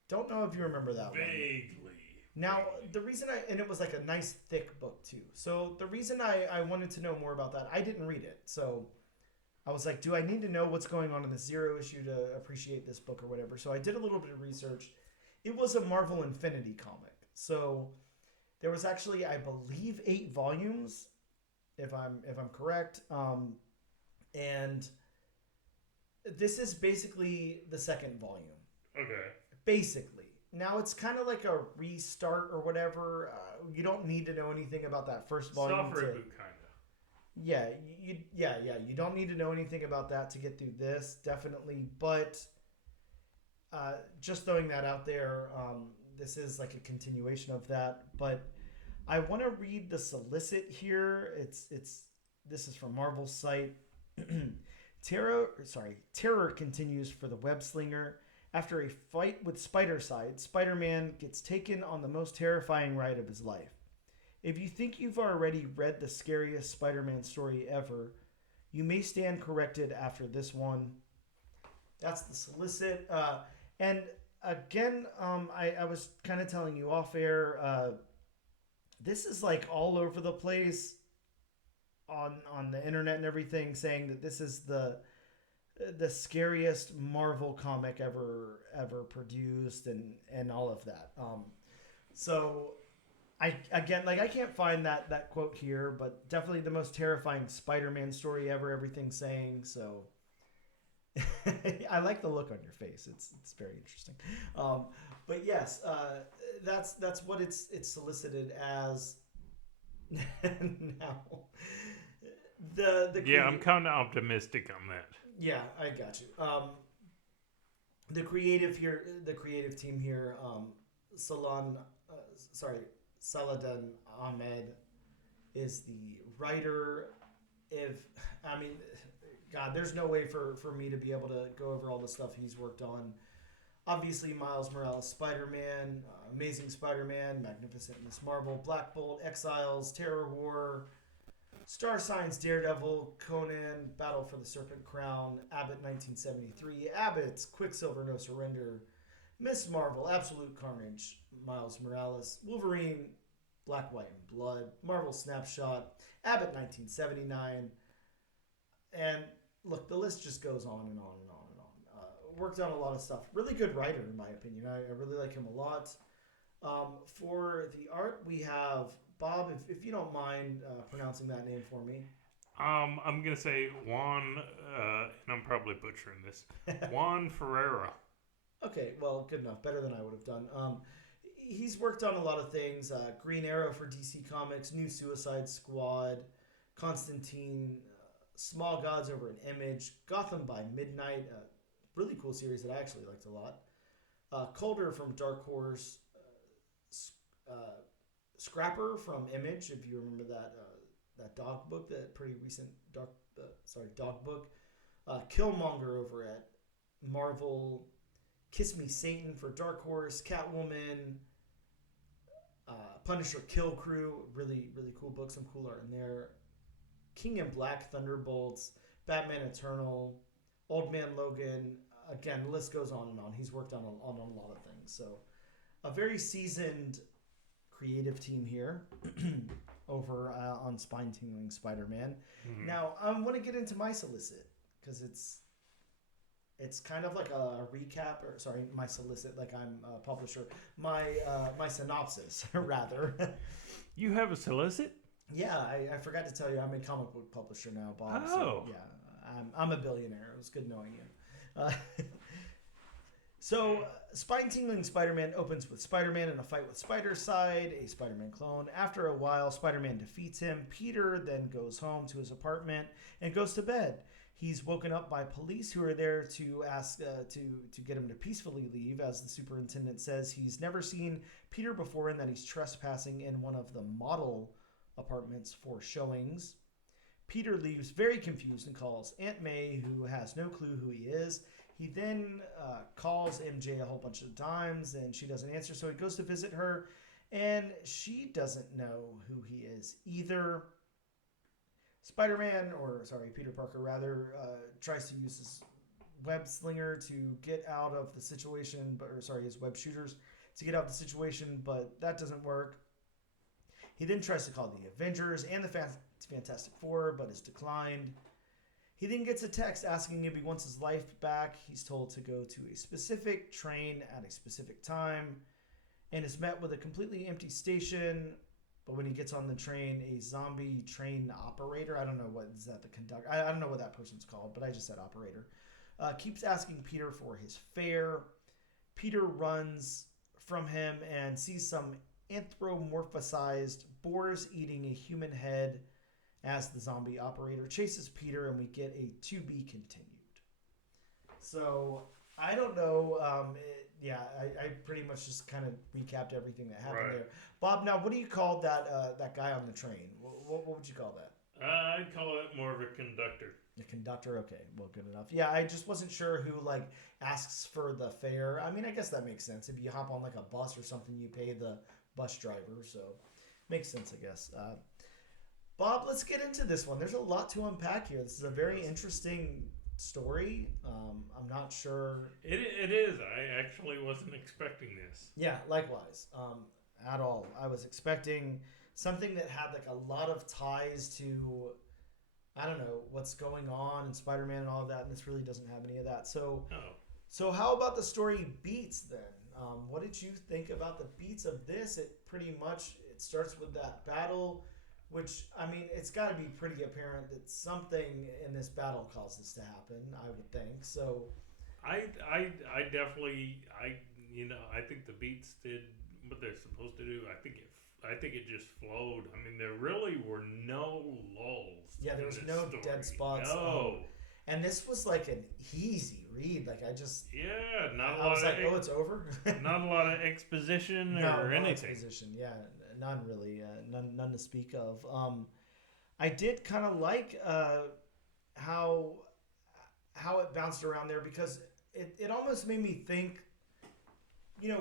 Don't know if you remember that one. Vaguely. Now, the reason and it was like a nice thick book too. So the reason I wanted to know more about that, I didn't read it. So I was like, do I need to know what's going on in the 0 issue to appreciate this book or whatever? So I did a little bit of research. It was a Marvel Infinity comic. So there was actually, I believe, 8 volumes, if I'm correct. And this is basically the second volume. Okay. Basically. Now it's kind of like a restart or whatever. You don't need to know anything about that first volume. Soft reboot, kind of. Yeah, you don't need to know anything about that to get through this, definitely. But just throwing that out there, this is like a continuation of that. But I want to read the solicit here. This is from Marvel's site. Terror continues for the web slinger. After a fight with Spider-Side, Spider-Man gets taken on the most terrifying ride of his life. If you think you've already read the scariest Spider-Man story ever, you may stand corrected after this one. That's the solicit. And again, I was kind of telling you off air, this is like all over the place on the internet and everything, saying that this is the scariest Marvel comic ever produced and all of that. So I can't find that quote here, but definitely the most terrifying Spider-Man story ever, everything's saying. So I like the look on your face. It's very interesting. But yes, that's what it's solicited as. Now the I'm kind of optimistic on that. Yeah, I got you. The creative team here, Saladin Ahmed is the writer. There's no way for me to be able to go over all the stuff he's worked on. Obviously, Miles Morales, Spider-Man, Amazing Spider-Man, Magnificent Miss Marvel, Black Bolt, Exiles, Terror War, Star Signs, Daredevil, Conan, Battle for the Serpent Crown, Abbott 1973, Abbott's Quicksilver No Surrender, Miss Marvel, Absolute Carnage, Miles Morales, Wolverine, Black, White, and Blood, Marvel Snapshot, Abbott 1979, and look, the list just goes on and on and on and on. Worked on a lot of stuff. Really good writer, in my opinion. I really like him a lot. For the art, we have Bob, if you don't mind pronouncing that name for me. I'm gonna say Juan, and I'm probably butchering this. Juan Ferreira. Okay, well, good enough. Better than I would have done. He's worked on a lot of things. Green Arrow for DC Comics, New Suicide Squad, Constantine, Small Gods over an Image, Gotham by Midnight, a really cool series that I actually liked a lot. Calder from Dark Horse, Scrapper from Image, if you remember that dog book, that pretty recent dog book. Killmonger over at Marvel, Kiss Me Satan for Dark Horse, Catwoman, Punisher Kill Crew, really really cool book, some cool art in there. King in Black, Thunderbolts, Batman Eternal, Old Man Logan. Again, the list goes on and on. He's worked on a lot of things. So a very seasoned creative team here over on Spine-Tingling Spider-Man. Mm-hmm. Now, I want to get into my solicit because It's kind of like a recap, or sorry, my solicit, like I'm a publisher. My synopsis, rather. You have a solicit? Yeah, I forgot to tell you, I'm a comic book publisher now, Bob. Oh. So, yeah, I'm a billionaire. It was good knowing you. So, Spine-Tingling Spider-Man opens with Spider-Man in a fight with Spider-Side, a Spider-Man clone. After a while, Spider-Man defeats him. Peter then goes home to his apartment and goes to bed. He's woken up by police who are there to ask to get him to peacefully leave, as the superintendent says he's never seen Peter before and that he's trespassing in one of the model apartments for showings. Peter leaves very confused and calls Aunt May, who has no clue who he is. He then calls MJ a whole bunch of times, and she doesn't answer, so he goes to visit her, and she doesn't know who he is either. Peter Parker, rather, tries to use his web slinger to get out of the situation, his web shooters to get out of the situation, but that doesn't work. He then tries to call the Avengers and the Fantastic Four, but is declined. He then gets a text asking if he wants his life back. He's told to go to a specific train at a specific time and is met with a completely empty station. But when he gets on the train, a zombie train operator, I don't know what is that, the conductor, I don't know what that person's called, but I just said operator, keeps asking Peter for his fare. Peter runs from him and sees some anthropomorphized boars eating a human head as the zombie operator chases Peter, and we get a to be continued. So, I don't know. I pretty much just kind of recapped everything that happened there. Bob, now, what do you call that guy on the train? What would you call that? I'd call it more of a conductor. The conductor? Okay, well, good enough. Yeah, I just wasn't sure who, asks for the fare. I mean, I guess that makes sense. If you hop on, a bus or something, you pay the bus driver, so makes sense, I guess. Bob, let's get into this one. There's a lot to unpack here. This is a very interesting story. I'm not sure. It is. I actually wasn't expecting this. Yeah, likewise. At all. I was expecting something that had a lot of ties to, I don't know, what's going on in Spider-Man and all of that, and this really doesn't have any of that. So how about the story beats then? What did you think about the beats of this? It starts with that battle, which, I mean, it's got to be pretty apparent that something in this battle caused this to happen, I would think. So, I definitely, I think the beats did what they're supposed to do. I think it just flowed. I mean, there really were no lulls. Yeah, there was no story. dead spots. No. And this was an easy read. Not a I lot was of it's over. Not a lot of exposition or anything. Exposition, yeah. None really, none to speak of. I did kind of like how it bounced around there, because it almost made me think,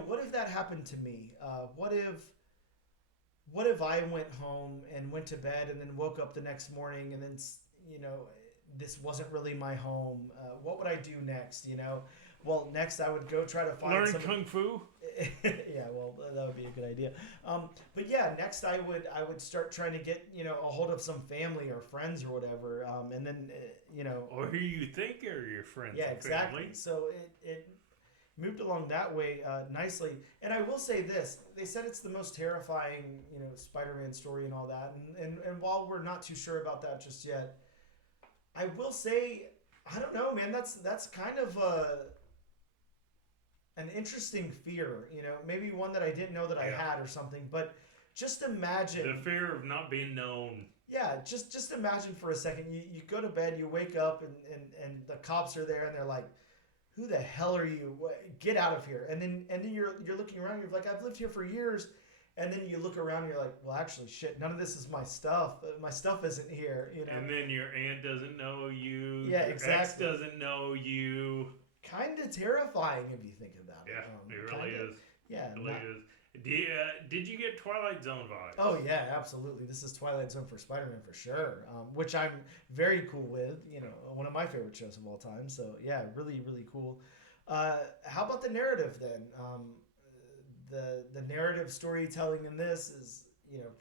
what if that happened to me? What if I went home and went to bed and then woke up the next morning and then, this wasn't really my home? What would I do next? Well, next I would go try to find learn kung fu. Yeah, well, that would be a good idea. But yeah, next I would start trying to get a hold of some family or friends or whatever, and then or who you think are your friends. Yeah, exactly. Family. So it moved along that way nicely. And I will say this: they said it's the most terrifying Spider-Man story and all that. And while we're not too sure about that just yet, I will say, I don't know, man. That's kind of an interesting fear, maybe one that I didn't know that I had or something. But just imagine the fear of not being known. Yeah, just imagine for a second. You go to bed, you wake up, and the cops are there, and they're like, "Who the hell are you? Get out of here!" And then you're looking around. You're like, "I've lived here for years." And then you look around and you're like, well, actually, shit, none of this is my stuff. My stuff isn't here, And then your aunt doesn't know you. Yeah, your exactly. Ex doesn't know you. Kind of terrifying if you think about it. Yeah, it really is. Yeah. It really is. Did you get Twilight Zone vibes? Oh, yeah, absolutely. This is Twilight Zone for Spider-Man for sure, which I'm very cool with. One of my favorite shows of all time. So, yeah, really, really cool. How about the narrative then? The narrative storytelling in this is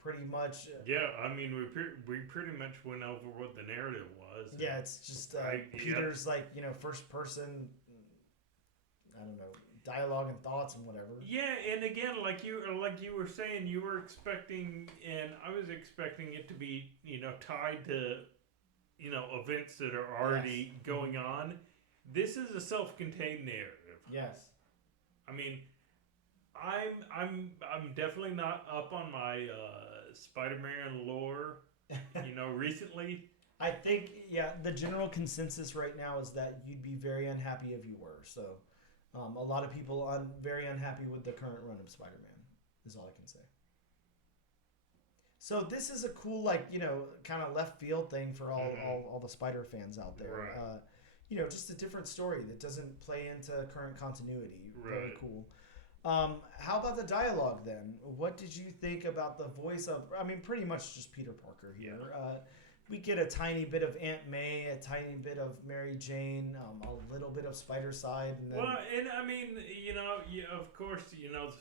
pretty much yeah, I mean we pretty much went over what the narrative was. Yeah, it's just Peter's first person I don't know, dialogue and thoughts and whatever. Yeah, and again, like you were saying, you were expecting, and I was expecting it to be, tied to, events that are already going on. This is a self-contained narrative. Yes. I mean, I'm definitely not up on my Spider-Man lore. Recently. I think the general consensus right now is that you'd be very unhappy if you were. So, a lot of people are very unhappy with the current run of Spider-Man. Is all I can say. So this is a cool, kind of left field thing for all the Spider fans out there. Right. Just a different story that doesn't play into current continuity. Right. Very cool. How about the dialogue then? What did you think about the voice of? I mean, pretty much just Peter Parker here. Yeah. We get a tiny bit of Aunt May, a tiny bit of Mary Jane, a little bit of Spider-Side. And then... Well, and I mean, of course, the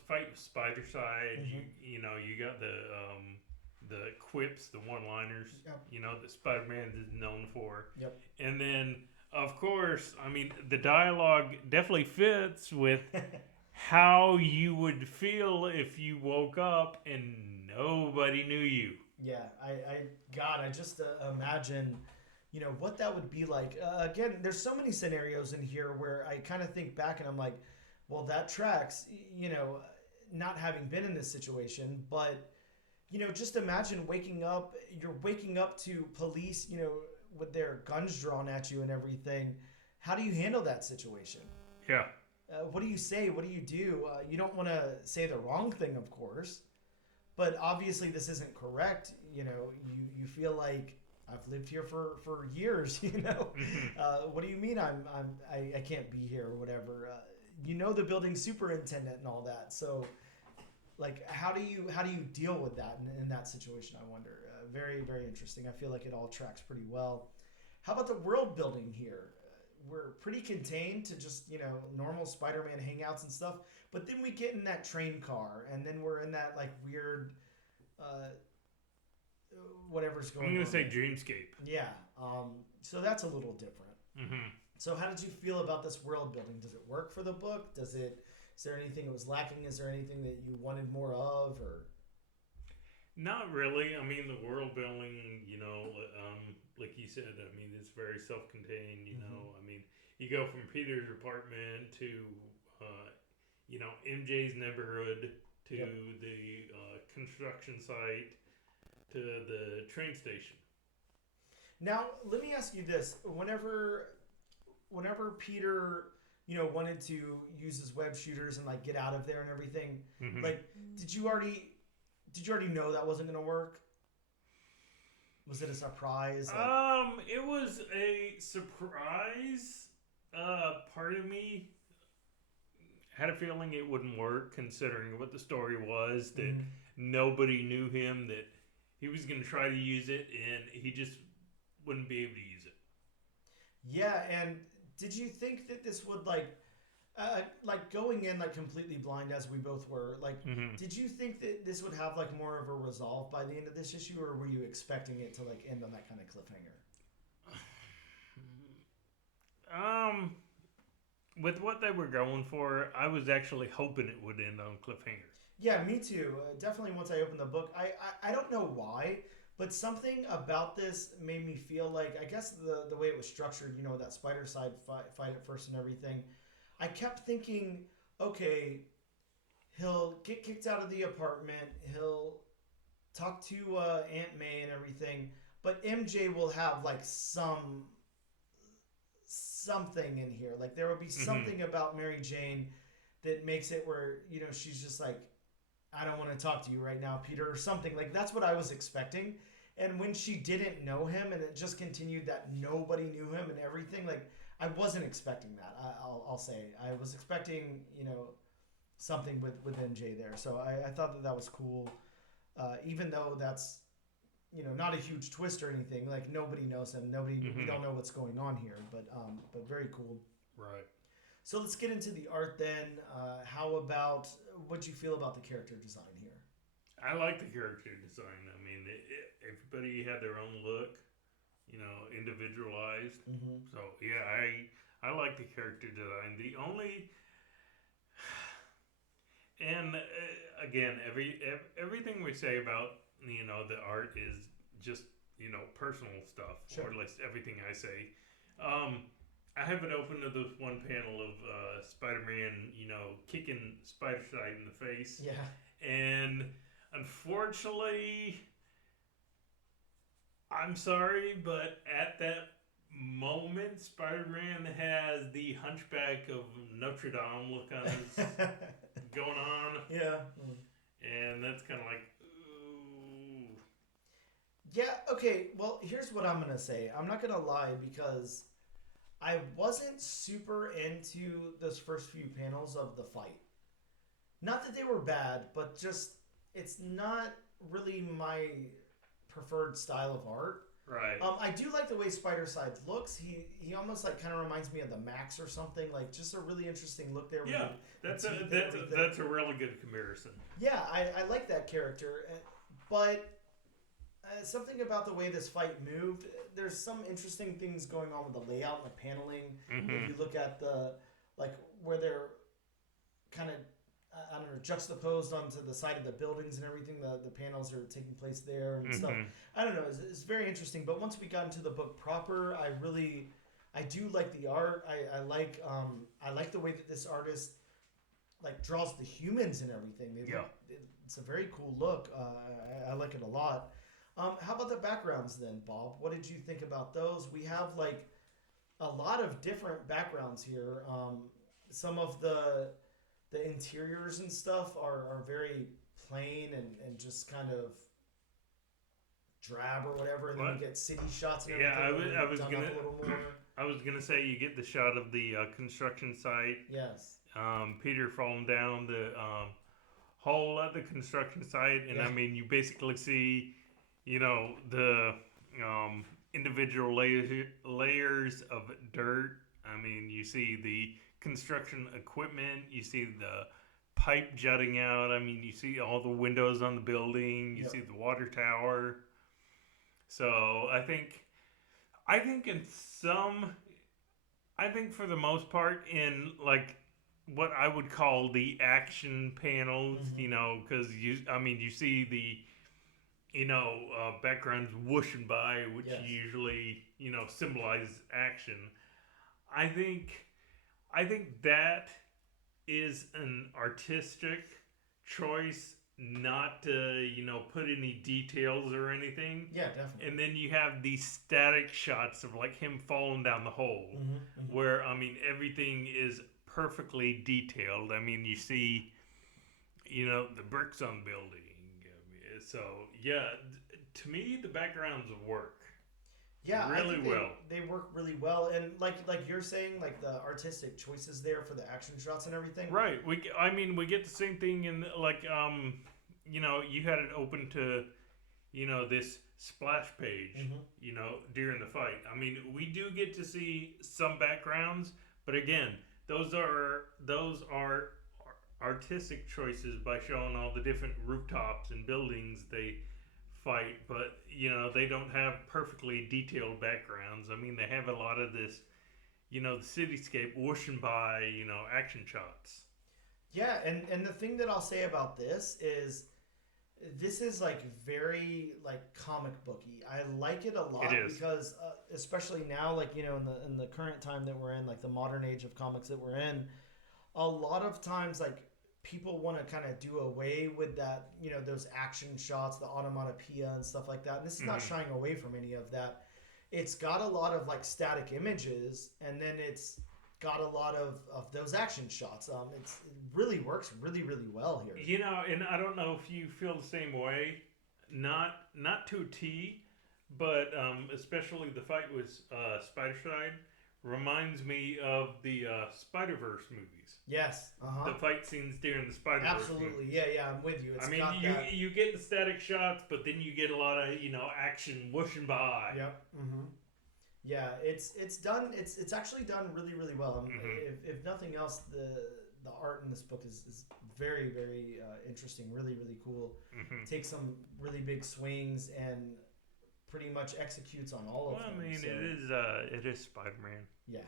fight with Spider-Side, you got the quips, the one-liners, that Spider-Man is known for. Yep. And then, of course, I mean, the dialogue definitely fits with how you would feel if you woke up and nobody knew you. Yeah, I just imagine, what that would be like. Again, there's so many scenarios in here where I kind of think back and I'm like, well, that tracks, not having been in this situation. But, just imagine you're waking up to police, with their guns drawn at you and everything. How do you handle that situation? Yeah. What do you say? What do you do? You don't want to say the wrong thing, of course. But obviously this isn't correct. You feel like I've lived here for years. What do you mean I can't be here or whatever? The building superintendent and all that. So, how do you deal with that in that situation? I wonder. Very, very interesting. I feel like it all tracks pretty well. How about the world building here? We're pretty contained to just normal Spider-Man hangouts and stuff. But then we get in that train car, and then we're in that weird, whatever's going on. I'm gonna say dreamscape. Yeah. So that's a little different. Mm-hmm. So how did you feel about this world building? Does it work for the book? Is there anything that was lacking? Is there anything that you wanted more of, or? Not really. I mean, the world building, like you said, I mean, it's very self-contained. I mean, you go from Peter's apartment to MJ's neighborhood to the construction site to the train station. Now, let me ask you this: whenever Peter, wanted to use his web shooters and get out of there and everything, did you already know that wasn't going to work? Was it a surprise? It was a surprise. Part of me had a feeling it wouldn't work, considering what the story was, that nobody knew him, that he was going to try to use it, and he just wouldn't be able to use it. Yeah, and did you think that this would, going in, completely blind, as we both were, did you think that this would have, more of a resolve by the end of this issue, or were you expecting it to, end on that kind of cliffhanger? With what they were going for, I was actually hoping it would end on cliffhanger. Yeah, me too. Definitely once I opened the book. I don't know why, but something about this made me feel like, I guess the way it was structured, that Spider-Side fight at first and everything, I kept thinking, okay, he'll get kicked out of the apartment, he'll talk to Aunt May and everything, but MJ will have something in here. There will be something about Mary Jane that makes it where, she's just I don't want to talk to you right now, Peter, or something. That's what I was expecting. And when she didn't know him and it just continued that nobody knew him and everything, I wasn't expecting that. I'll say I was expecting, something with MJ there. So I thought that was cool. Even though that's, not a huge twist or anything, nobody knows him. We don't know what's going on here, but very cool. Right. So let's get into the art then. How about, what'd you feel about the character design here? I like the character design. I mean, everybody had their own look, individualized. So yeah, I like the character design. The only And again, everything we say about the art is just personal stuff, Sure. or at least everything I say. Um, I have it open to this one panel of Spider-Man, kicking Spider-Side in the face, Yeah. and unfortunately, I'm sorry, but at that moment, Spider-Man has the Hunchback of Notre Dame look on his going on, Yeah. and that's kind of like, ooh. Yeah, okay, well, here's what I'm going to say. I'm not going to lie because I wasn't super into those first few panels of the fight. Not that they were bad, but just it's not really my preferred style of art. Right. I do like the way Spider-Side looks. He almost like kind of reminds me of the Max or something. Like just a really interesting look there. Yeah, that's a really good comparison. Yeah, I like that character, but something about the way this fight moved. There's some interesting things going on with the layout and the paneling. Mm-hmm. If you look at the where they're kind of I don't know, juxtaposed onto the side of the buildings and everything. The panels are taking place there and stuff. I don't know. It's very interesting. But once we got into the book proper, I do like the art. I like the way that this artist like draws the humans and everything. It's a very cool look. I like it a lot. How about the backgrounds then, Bob? What did you think about those? We have like a lot of different backgrounds here. Some of the interiors and stuff are very plain and just kind of drab or whatever, and then you get city shots and everything. I was gonna say you get the shot of the construction site. Yes. Peter falling down the hole at the construction site, and I mean you basically see, the individual layers of dirt. I mean you see the construction equipment, you see the pipe jutting out. I mean, you see all the windows on the building, you see the water tower. So I think for the most part in like what I would call the action panels, because you see the backgrounds whooshing by, which usually symbolize action. I think that is an artistic choice not to, put any details or anything. Yeah, definitely. And then you have these static shots of like him falling down the hole where, everything is perfectly detailed. I mean, you see, the bricks on the building. So, yeah, to me, the backgrounds work. Yeah, really well. They work really well, and like you're saying, like the artistic choices there for the action shots and everything. Right. We get the same thing in like you had it open to this splash page during the fight. I mean, we do get to see some backgrounds, but again, those are artistic choices by showing all the different rooftops and buildings they fight, but they don't have perfectly detailed backgrounds. I mean, they have a lot of this, the cityscape whooshing by, action shots. Yeah, and the thing that I'll say about this is like very like comic booky. I like it a lot because especially now, like in the current time that we're in, like the modern age of comics that we're in, a lot of times like people want to kind of do away with that, those action shots, the onomatopoeia and stuff like that. And this is not shying away from any of that. It's got a lot of like static images, and then it's got a lot of those action shots. It really works really, really well here. And I don't know if you feel the same way. Not to a T, but especially the fight with Spider-Side reminds me of the Spider-Verse movies. Yes. The fight scenes during the Spider-Verse Absolutely. movies. Yeah, I'm with you. It's you get the static shots, but then you get a lot of, action whooshing by. Yep. Yeah, it's done. It's actually done really, really well. If nothing else, the art in this book is very, very interesting. Really, really cool. Takes some really big swings and pretty much executes on all of them. I mean, so. It is Spider-Man. Yeah,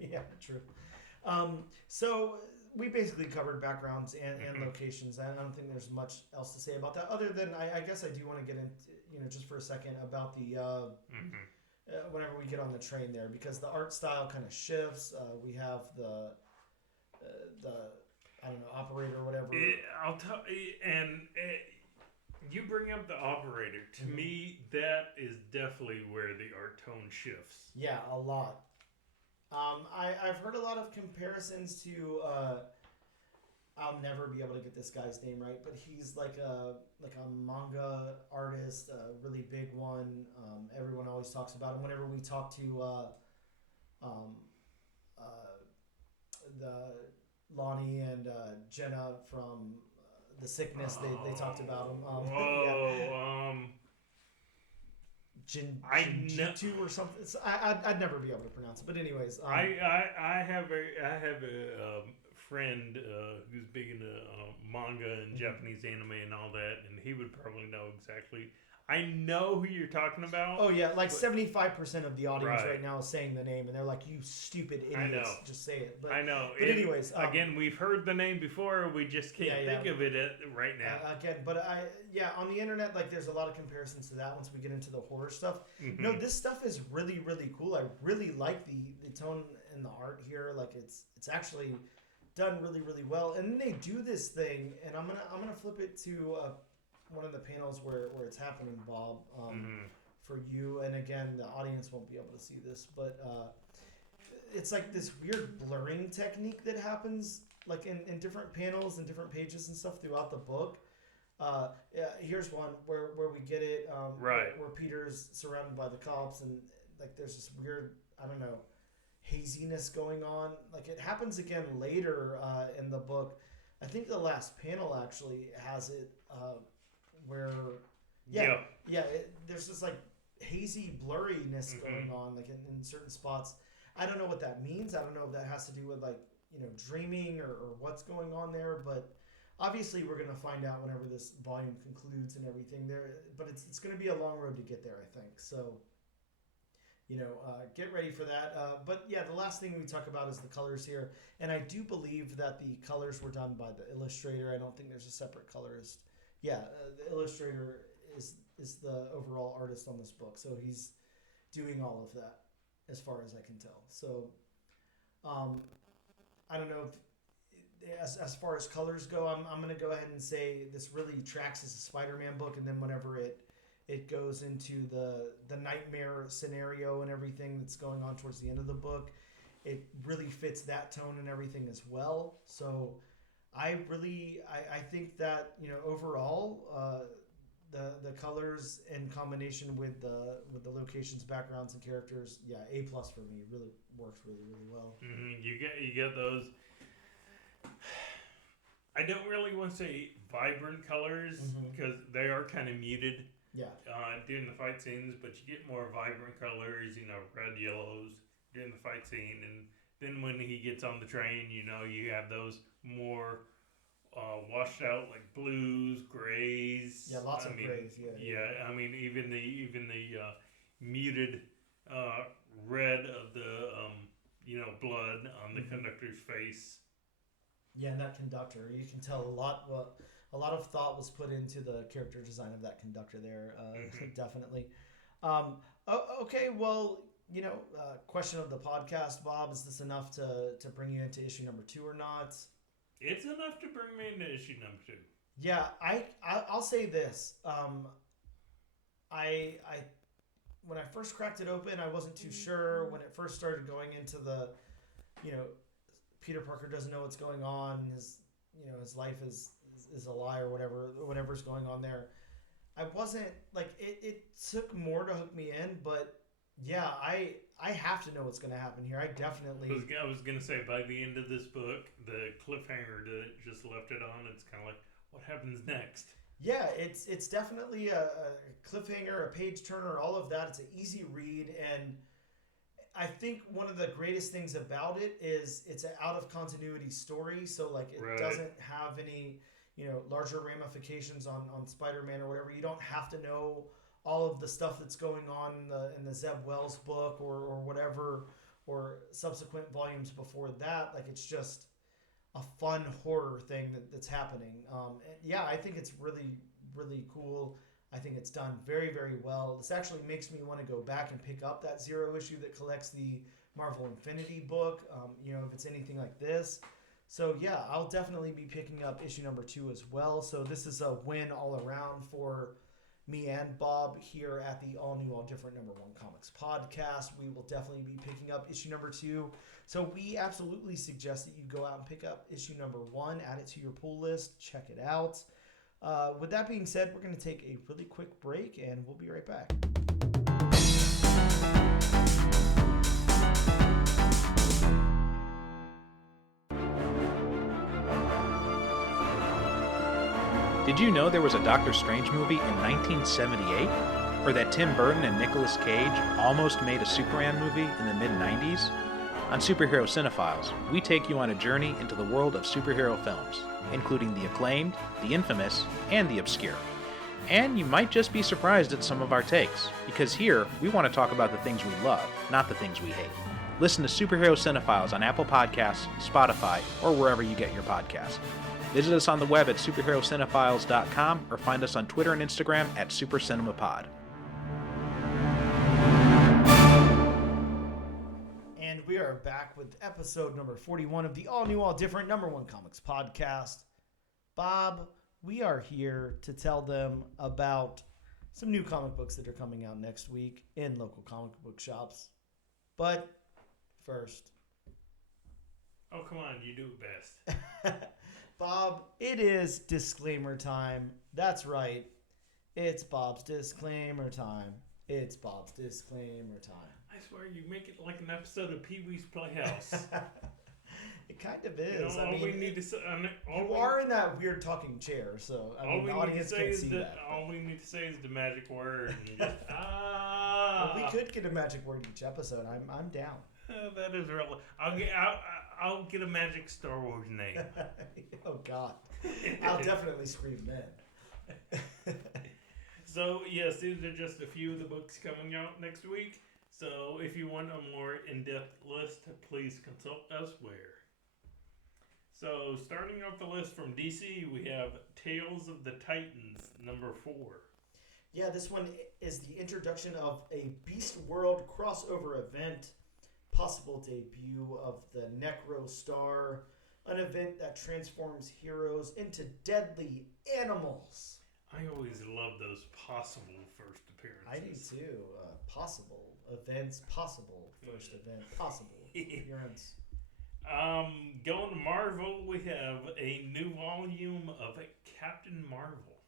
yeah, true. So we basically covered backgrounds and locations. I don't think there's much else to say about that, other than I guess I do want to get into, just for a second about the whenever we get on the train there, because the art style kind of shifts. We have the I don't know, operator or whatever. I'll tell you, and you bring up the operator. To me, that is definitely where the art tone shifts. Yeah, a lot. I've heard a lot of comparisons to. I'll never be able to get this guy's name right, but he's like a manga artist, a really big one. Everyone always talks about him. Whenever we talk to the Lonnie and Jenna from The Sickness, they talked about him. Jinjitsu or something. I'd never be able to pronounce it, but anyways. I have a friend who's big into manga and Japanese anime and all that, and he would probably know exactly. I know who you're talking about. Oh yeah, 75% of the audience right now is saying the name, and they're like, "You stupid idiots, I know. Just say it." But, I know. But anyways, again, we've heard the name before. We just can't think of it right now. On the internet, there's a lot of comparisons to that. Once we get into the horror stuff, no, this stuff is really, really cool. I really like the tone and the art here. It's actually done really, really well. And then they do this thing, and I'm gonna flip it to one of the panels where it's happening, Bob, for you. And again, the audience won't be able to see this, but it's like this weird blurring technique that happens in different panels and different pages and stuff throughout the book. Here's one where we get it, where Peter's surrounded by the cops, and there's this weird, I don't know, haziness going on. It happens again later in the book. I think the last panel actually has it where there's this hazy blurriness going on in certain spots. I don't know what that means. I don't know if that has to do with dreaming or what's going on there, but obviously we're going to find out whenever this volume concludes and everything there, but it's going to be a long road to get there, I think. So get ready for that. But yeah, the last thing we talk about is the colors here. And I do believe that the colors were done by the illustrator. I don't think there's a separate colorist. Yeah, the illustrator is the overall artist on this book. So he's doing all of that as far as I can tell. So I don't know if, as far as colors go, I'm going to go ahead and say this really tracks as a Spider-Man book. And then whenever it goes into the nightmare scenario and everything that's going on towards the end of the book, it really fits that tone and everything as well. So I think that overall the colors in combination with the locations, backgrounds, and characters, A+ for me. It really works really, really well. You get those. I don't really want to say vibrant colors because they are kind of muted. Yeah. During the fight scenes, but you get more vibrant colors, red, yellows during the fight scene, and then when he gets on the train, you have those more washed out blues, grays. Yeah, lots of grays. Yeah. I mean, even the muted red of the blood on the conductor's face. Yeah, and that conductor, you can tell a lot of thought was put into the character design of that conductor there, definitely. Okay, well, question of the podcast, Bob, is this enough to bring you into issue number 2 or not? It's enough to bring me into issue number 2. Yeah, I'll say this. I when I first cracked it open, I wasn't too sure when it first started going into the, Peter Parker doesn't know what's going on. His life is a lie or whatever's going on there. I wasn't it took more to hook me in, but yeah, I have to know what's going to happen here. I was going to say, by the end of this book, the cliffhanger that just left it on, it's kind of like, what happens next? Yeah, it's definitely a cliffhanger, a page turner, all of that. It's an easy read, and I think one of the greatest things about it is it's an out of continuity story, so it doesn't have any larger ramifications on Spider-Man or whatever. You don't have to know all of the stuff that's going on in the Zeb Wells book or whatever, or subsequent volumes before that. It's just a fun horror thing that's happening. Yeah, I think it's really, really cool. I think it's done very, very well. This actually makes me want to go back and pick up that Zero issue that collects the Marvel Infinity book, if it's anything like this. So, yeah, I'll definitely be picking up issue number 2 as well. So, this is a win all around for me and Bob here at the All New, All Different number 1 Comics podcast. We will definitely be picking up issue number 2. So, we absolutely suggest that you go out and pick up issue number 1, add it to your pull list, check it out. With that being said, we're going to take a really quick break, and we'll be right back. Did you know there was a Doctor Strange movie in 1978? Or that Tim Burton and Nicolas Cage almost made a Superman movie in the mid-90s? On Superhero Cinephiles, we take you on a journey into the world of superhero films, including the acclaimed, the infamous, and the obscure. And you might just be surprised at some of our takes, because here we want to talk about the things we love, not the things we hate. Listen to Superhero Cinephiles on Apple Podcasts, Spotify, or wherever you get your podcasts. Visit us on the web at superherocinephiles.com or find us on Twitter and Instagram at SuperCinemaPod. And we are back with episode number 41 of the All New, All Different number 1 Comics podcast. Bob, we are here to tell them about some new comic books that are coming out next week in local comic book shops. But first... Oh, come on, you do it best. Bob, it is disclaimer time. That's right. It's Bob's disclaimer time. It's Bob's disclaimer time. I swear you make it like an episode of Pee-wee's Playhouse. It kind of is. We need to say... you are in that weird talking chair, so the audience can't see that. All we need to say is the magic word. And just, Well, we could get a magic word each episode. I'm down. That is real. I'll get a magic Star Wars name. Oh God, I'll definitely scream then. So yes, these are just a few of the books coming out next week. So if you want a more in-depth list, please consult elsewhere. So starting off the list from DC, we have Tales of the Titans number 4. Yeah, this one is the introduction of a Beast World crossover event. Possible debut of the Necro Star, an event that transforms heroes into deadly animals. I always love those possible first appearances. I do too. Possible events, possible first event, possible appearance. Going to Marvel, we have a new volume of Captain Marvel.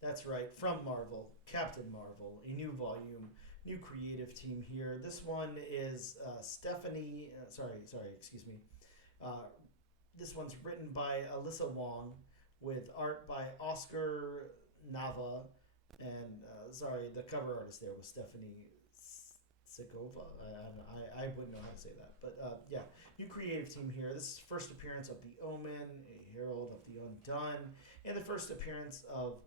That's right, from Marvel, Captain Marvel, a new volume. New creative team here. This one is Stephanie. This one's written by Alyssa Wong with art by Oscar Nava, and the cover artist there was Stephanie Segova. I wouldn't know how to say that, but yeah, new creative team here. This is the first appearance of the Omen, a herald of the undone, and the first appearance of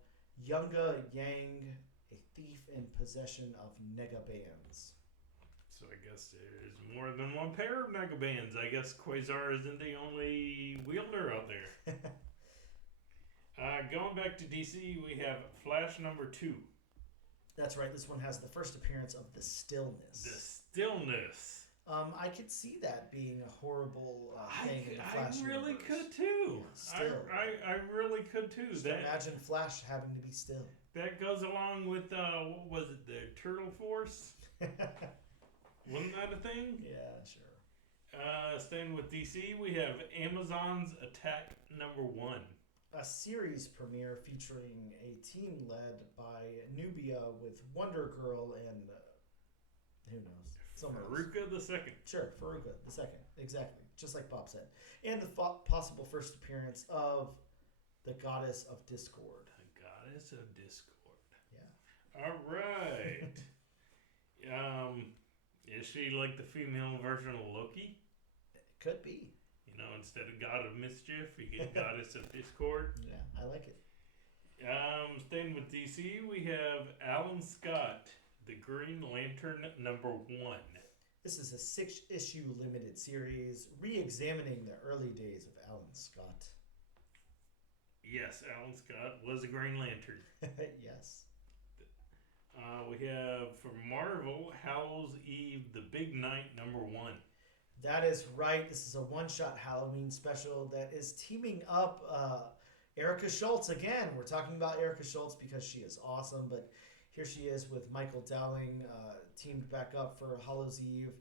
Yunga Yang, a thief in possession of negabands. So I guess there's more than one pair of negabands. I guess Quasar isn't the only wielder out there. Going back to DC, we have Flash number 2. That's right. This one has the first appearance of the Stillness. The Stillness. I could see that being a horrible thing in the Flash I really universe. could too. Still. I really could too. Just imagine Flash having to be still. That goes along with, what was it, the Turtle Force? Wasn't that a thing? Yeah, sure. Staying with DC, we have Amazon's Attack number 1. A series premiere featuring a team led by Nubia with Wonder Girl and who knows? Faruka the Second. Sure, Faruka the Second. Exactly. Just like Bob said. And the possible first appearance of the Goddess of Discord. The Goddess of Discord. Yeah. All right. Is she like the female version of Loki? It could be. You know, instead of God of Mischief, you get Goddess of Discord. Yeah, I like it. Staying with DC, we have Alan Scott, the Green Lantern number 1. This is a 6-issue limited series re-examining the early days of Alan Scott. Yes, Alan Scott was a Green Lantern. Yes. We have from Marvel, Hallow's Eve, The Big Night #1. That is right. This is a one-shot Halloween special that is teaming up ERICA SCHULTZ again. We're talking about ERICA SCHULTZ because she is awesome, but here she is with Michael Dowling teamed back up for Hallow's Eve.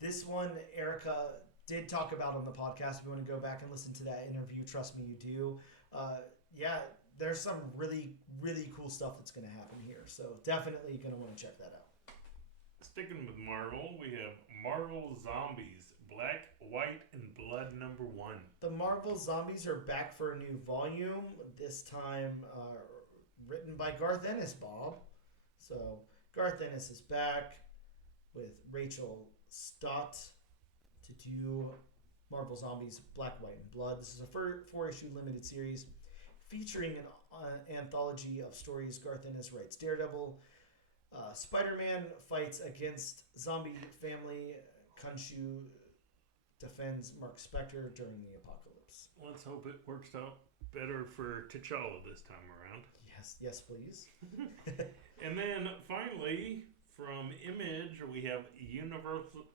This one, ERICA did talk about on the podcast. If you want to go back and listen to that interview, trust me, you do. Yeah, there's some really, really cool stuff that's going to happen here. So definitely going to want to check that out. Sticking with Marvel, we have Marvel Zombies, Black, White, and Blood #1. The Marvel Zombies are back for a new volume, this time written by Garth Ennis, Bob. So Garth Ennis is back with Rachel Stott to do Marvel Zombies, Black, White, and Blood. This is a 4-issue limited series featuring an anthology of stories. Garth Ennis writes Daredevil, Spider-Man fights against zombie family, Khonshu defends Mark Spector during the apocalypse. Let's hope it works out better for T'Challa this time around. Yes, please. And then finally, from Image, we have Universal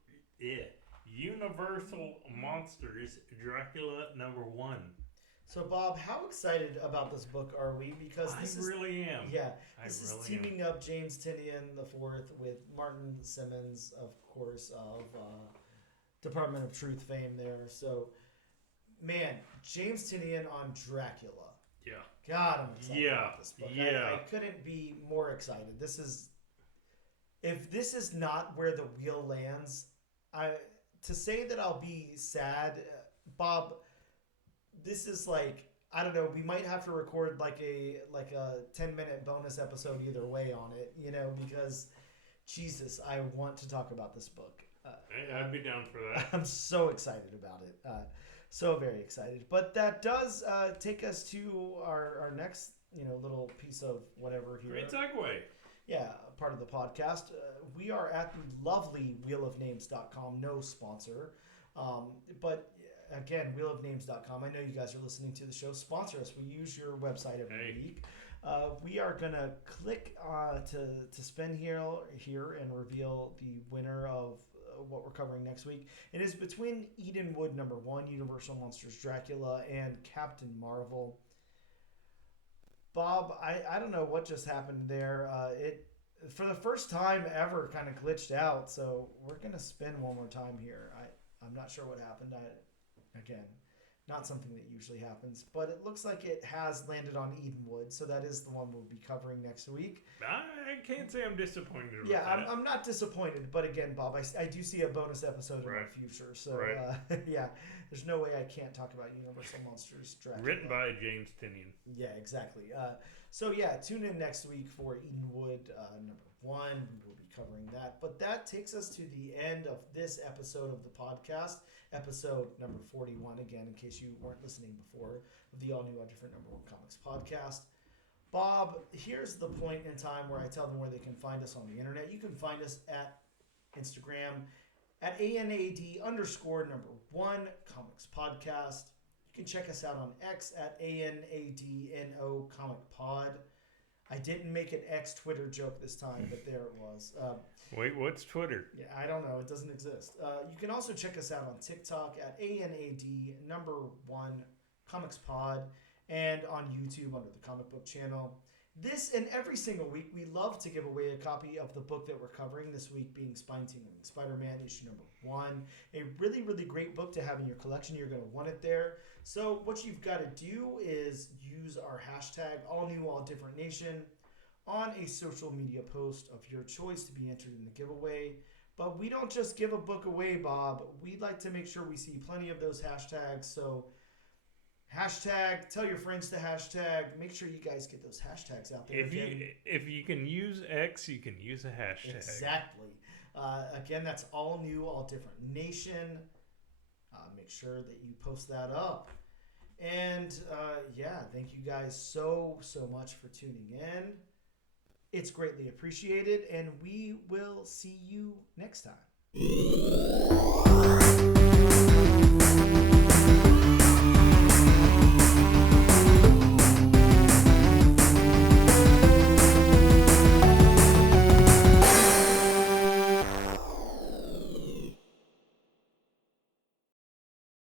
Monsters, Dracula #1. So, Bob, how excited about this book are we? Because this really am. Yeah, this is teaming up James Tynion IV with Martin Simmons, of course, of Department of Truth fame there. So, man, James Tynion on Dracula. Yeah. God, I'm excited about this book. Yeah. I couldn't be more excited. If this is not where the wheel lands, to say that I'll be sad, Bob, this is like, I don't know, we might have to record like a 10-minute bonus episode either way on it, because Jesus, I want to talk about this book. I'd be down for that. I'm so excited about it. So very excited. But that does take us to our next, little piece of whatever here. Great segue. Yeah, part of the podcast. We are at the lovely wheelofnames.com, no sponsor. But again, wheelofnames.com. I know you guys are listening to the show. Sponsor us. We use your website every week. We are going to click to spin here and reveal the winner of what we're covering next week. It is between Edenwood #1, Universal Monsters Dracula, and Captain Marvel. Bob, I don't know what just happened there. It for the first time ever kind of glitched out, so we're going to spin one more time here. I'm not sure what happened. Again, not something that usually happens, but it looks like it has landed on Edenwood, so that is the one we'll be covering next week. I can't say I'm disappointed with that. that. I'm not disappointed, but again, Bob, I do see a bonus episode in the future, so yeah, there's no way I can't talk about Universal Monsters Dracula. Written by James Tynion. Yeah, exactly. So yeah, tune in next week for Edenwood #1. We will be covering that. But that takes us to the end of this episode of the podcast, episode number 41, again, in case you weren't listening before, of the all-new Different #1 Comics podcast. Bob, here's the point in time where I tell them where they can find us on the internet. You can find us at Instagram at ANAD_1 Comics Podcast. You can check us out on X at ANADNO Comic Pod. I didn't make an X Twitter joke this time, but there it was. Wait, what's Twitter? Yeah, I don't know. It doesn't exist. You can also check us out on TikTok at ANAD_1 Comics Pod and on YouTube under the Comic Book Channel. This and every single week, we love to give away a copy of the book that we're covering, this week being Spine-Tingling Spider-Man, issue #1. A really, really great book to have in your collection. You're going to want it there. So what you've got to do is use our hashtag, AllNewAllDifferentNation, on a social media post of your choice to be entered in the giveaway. But we don't just give a book away, Bob. We'd like to make sure we see plenty of those hashtags. So hashtag, tell your friends to hashtag. Make sure you guys get those hashtags out there. If you can use X, you can use a hashtag. Exactly. Again, that's All New, All Different Nation. Make sure that you post that up. And thank you guys so much for tuning in. It's greatly appreciated, and we will see you next time.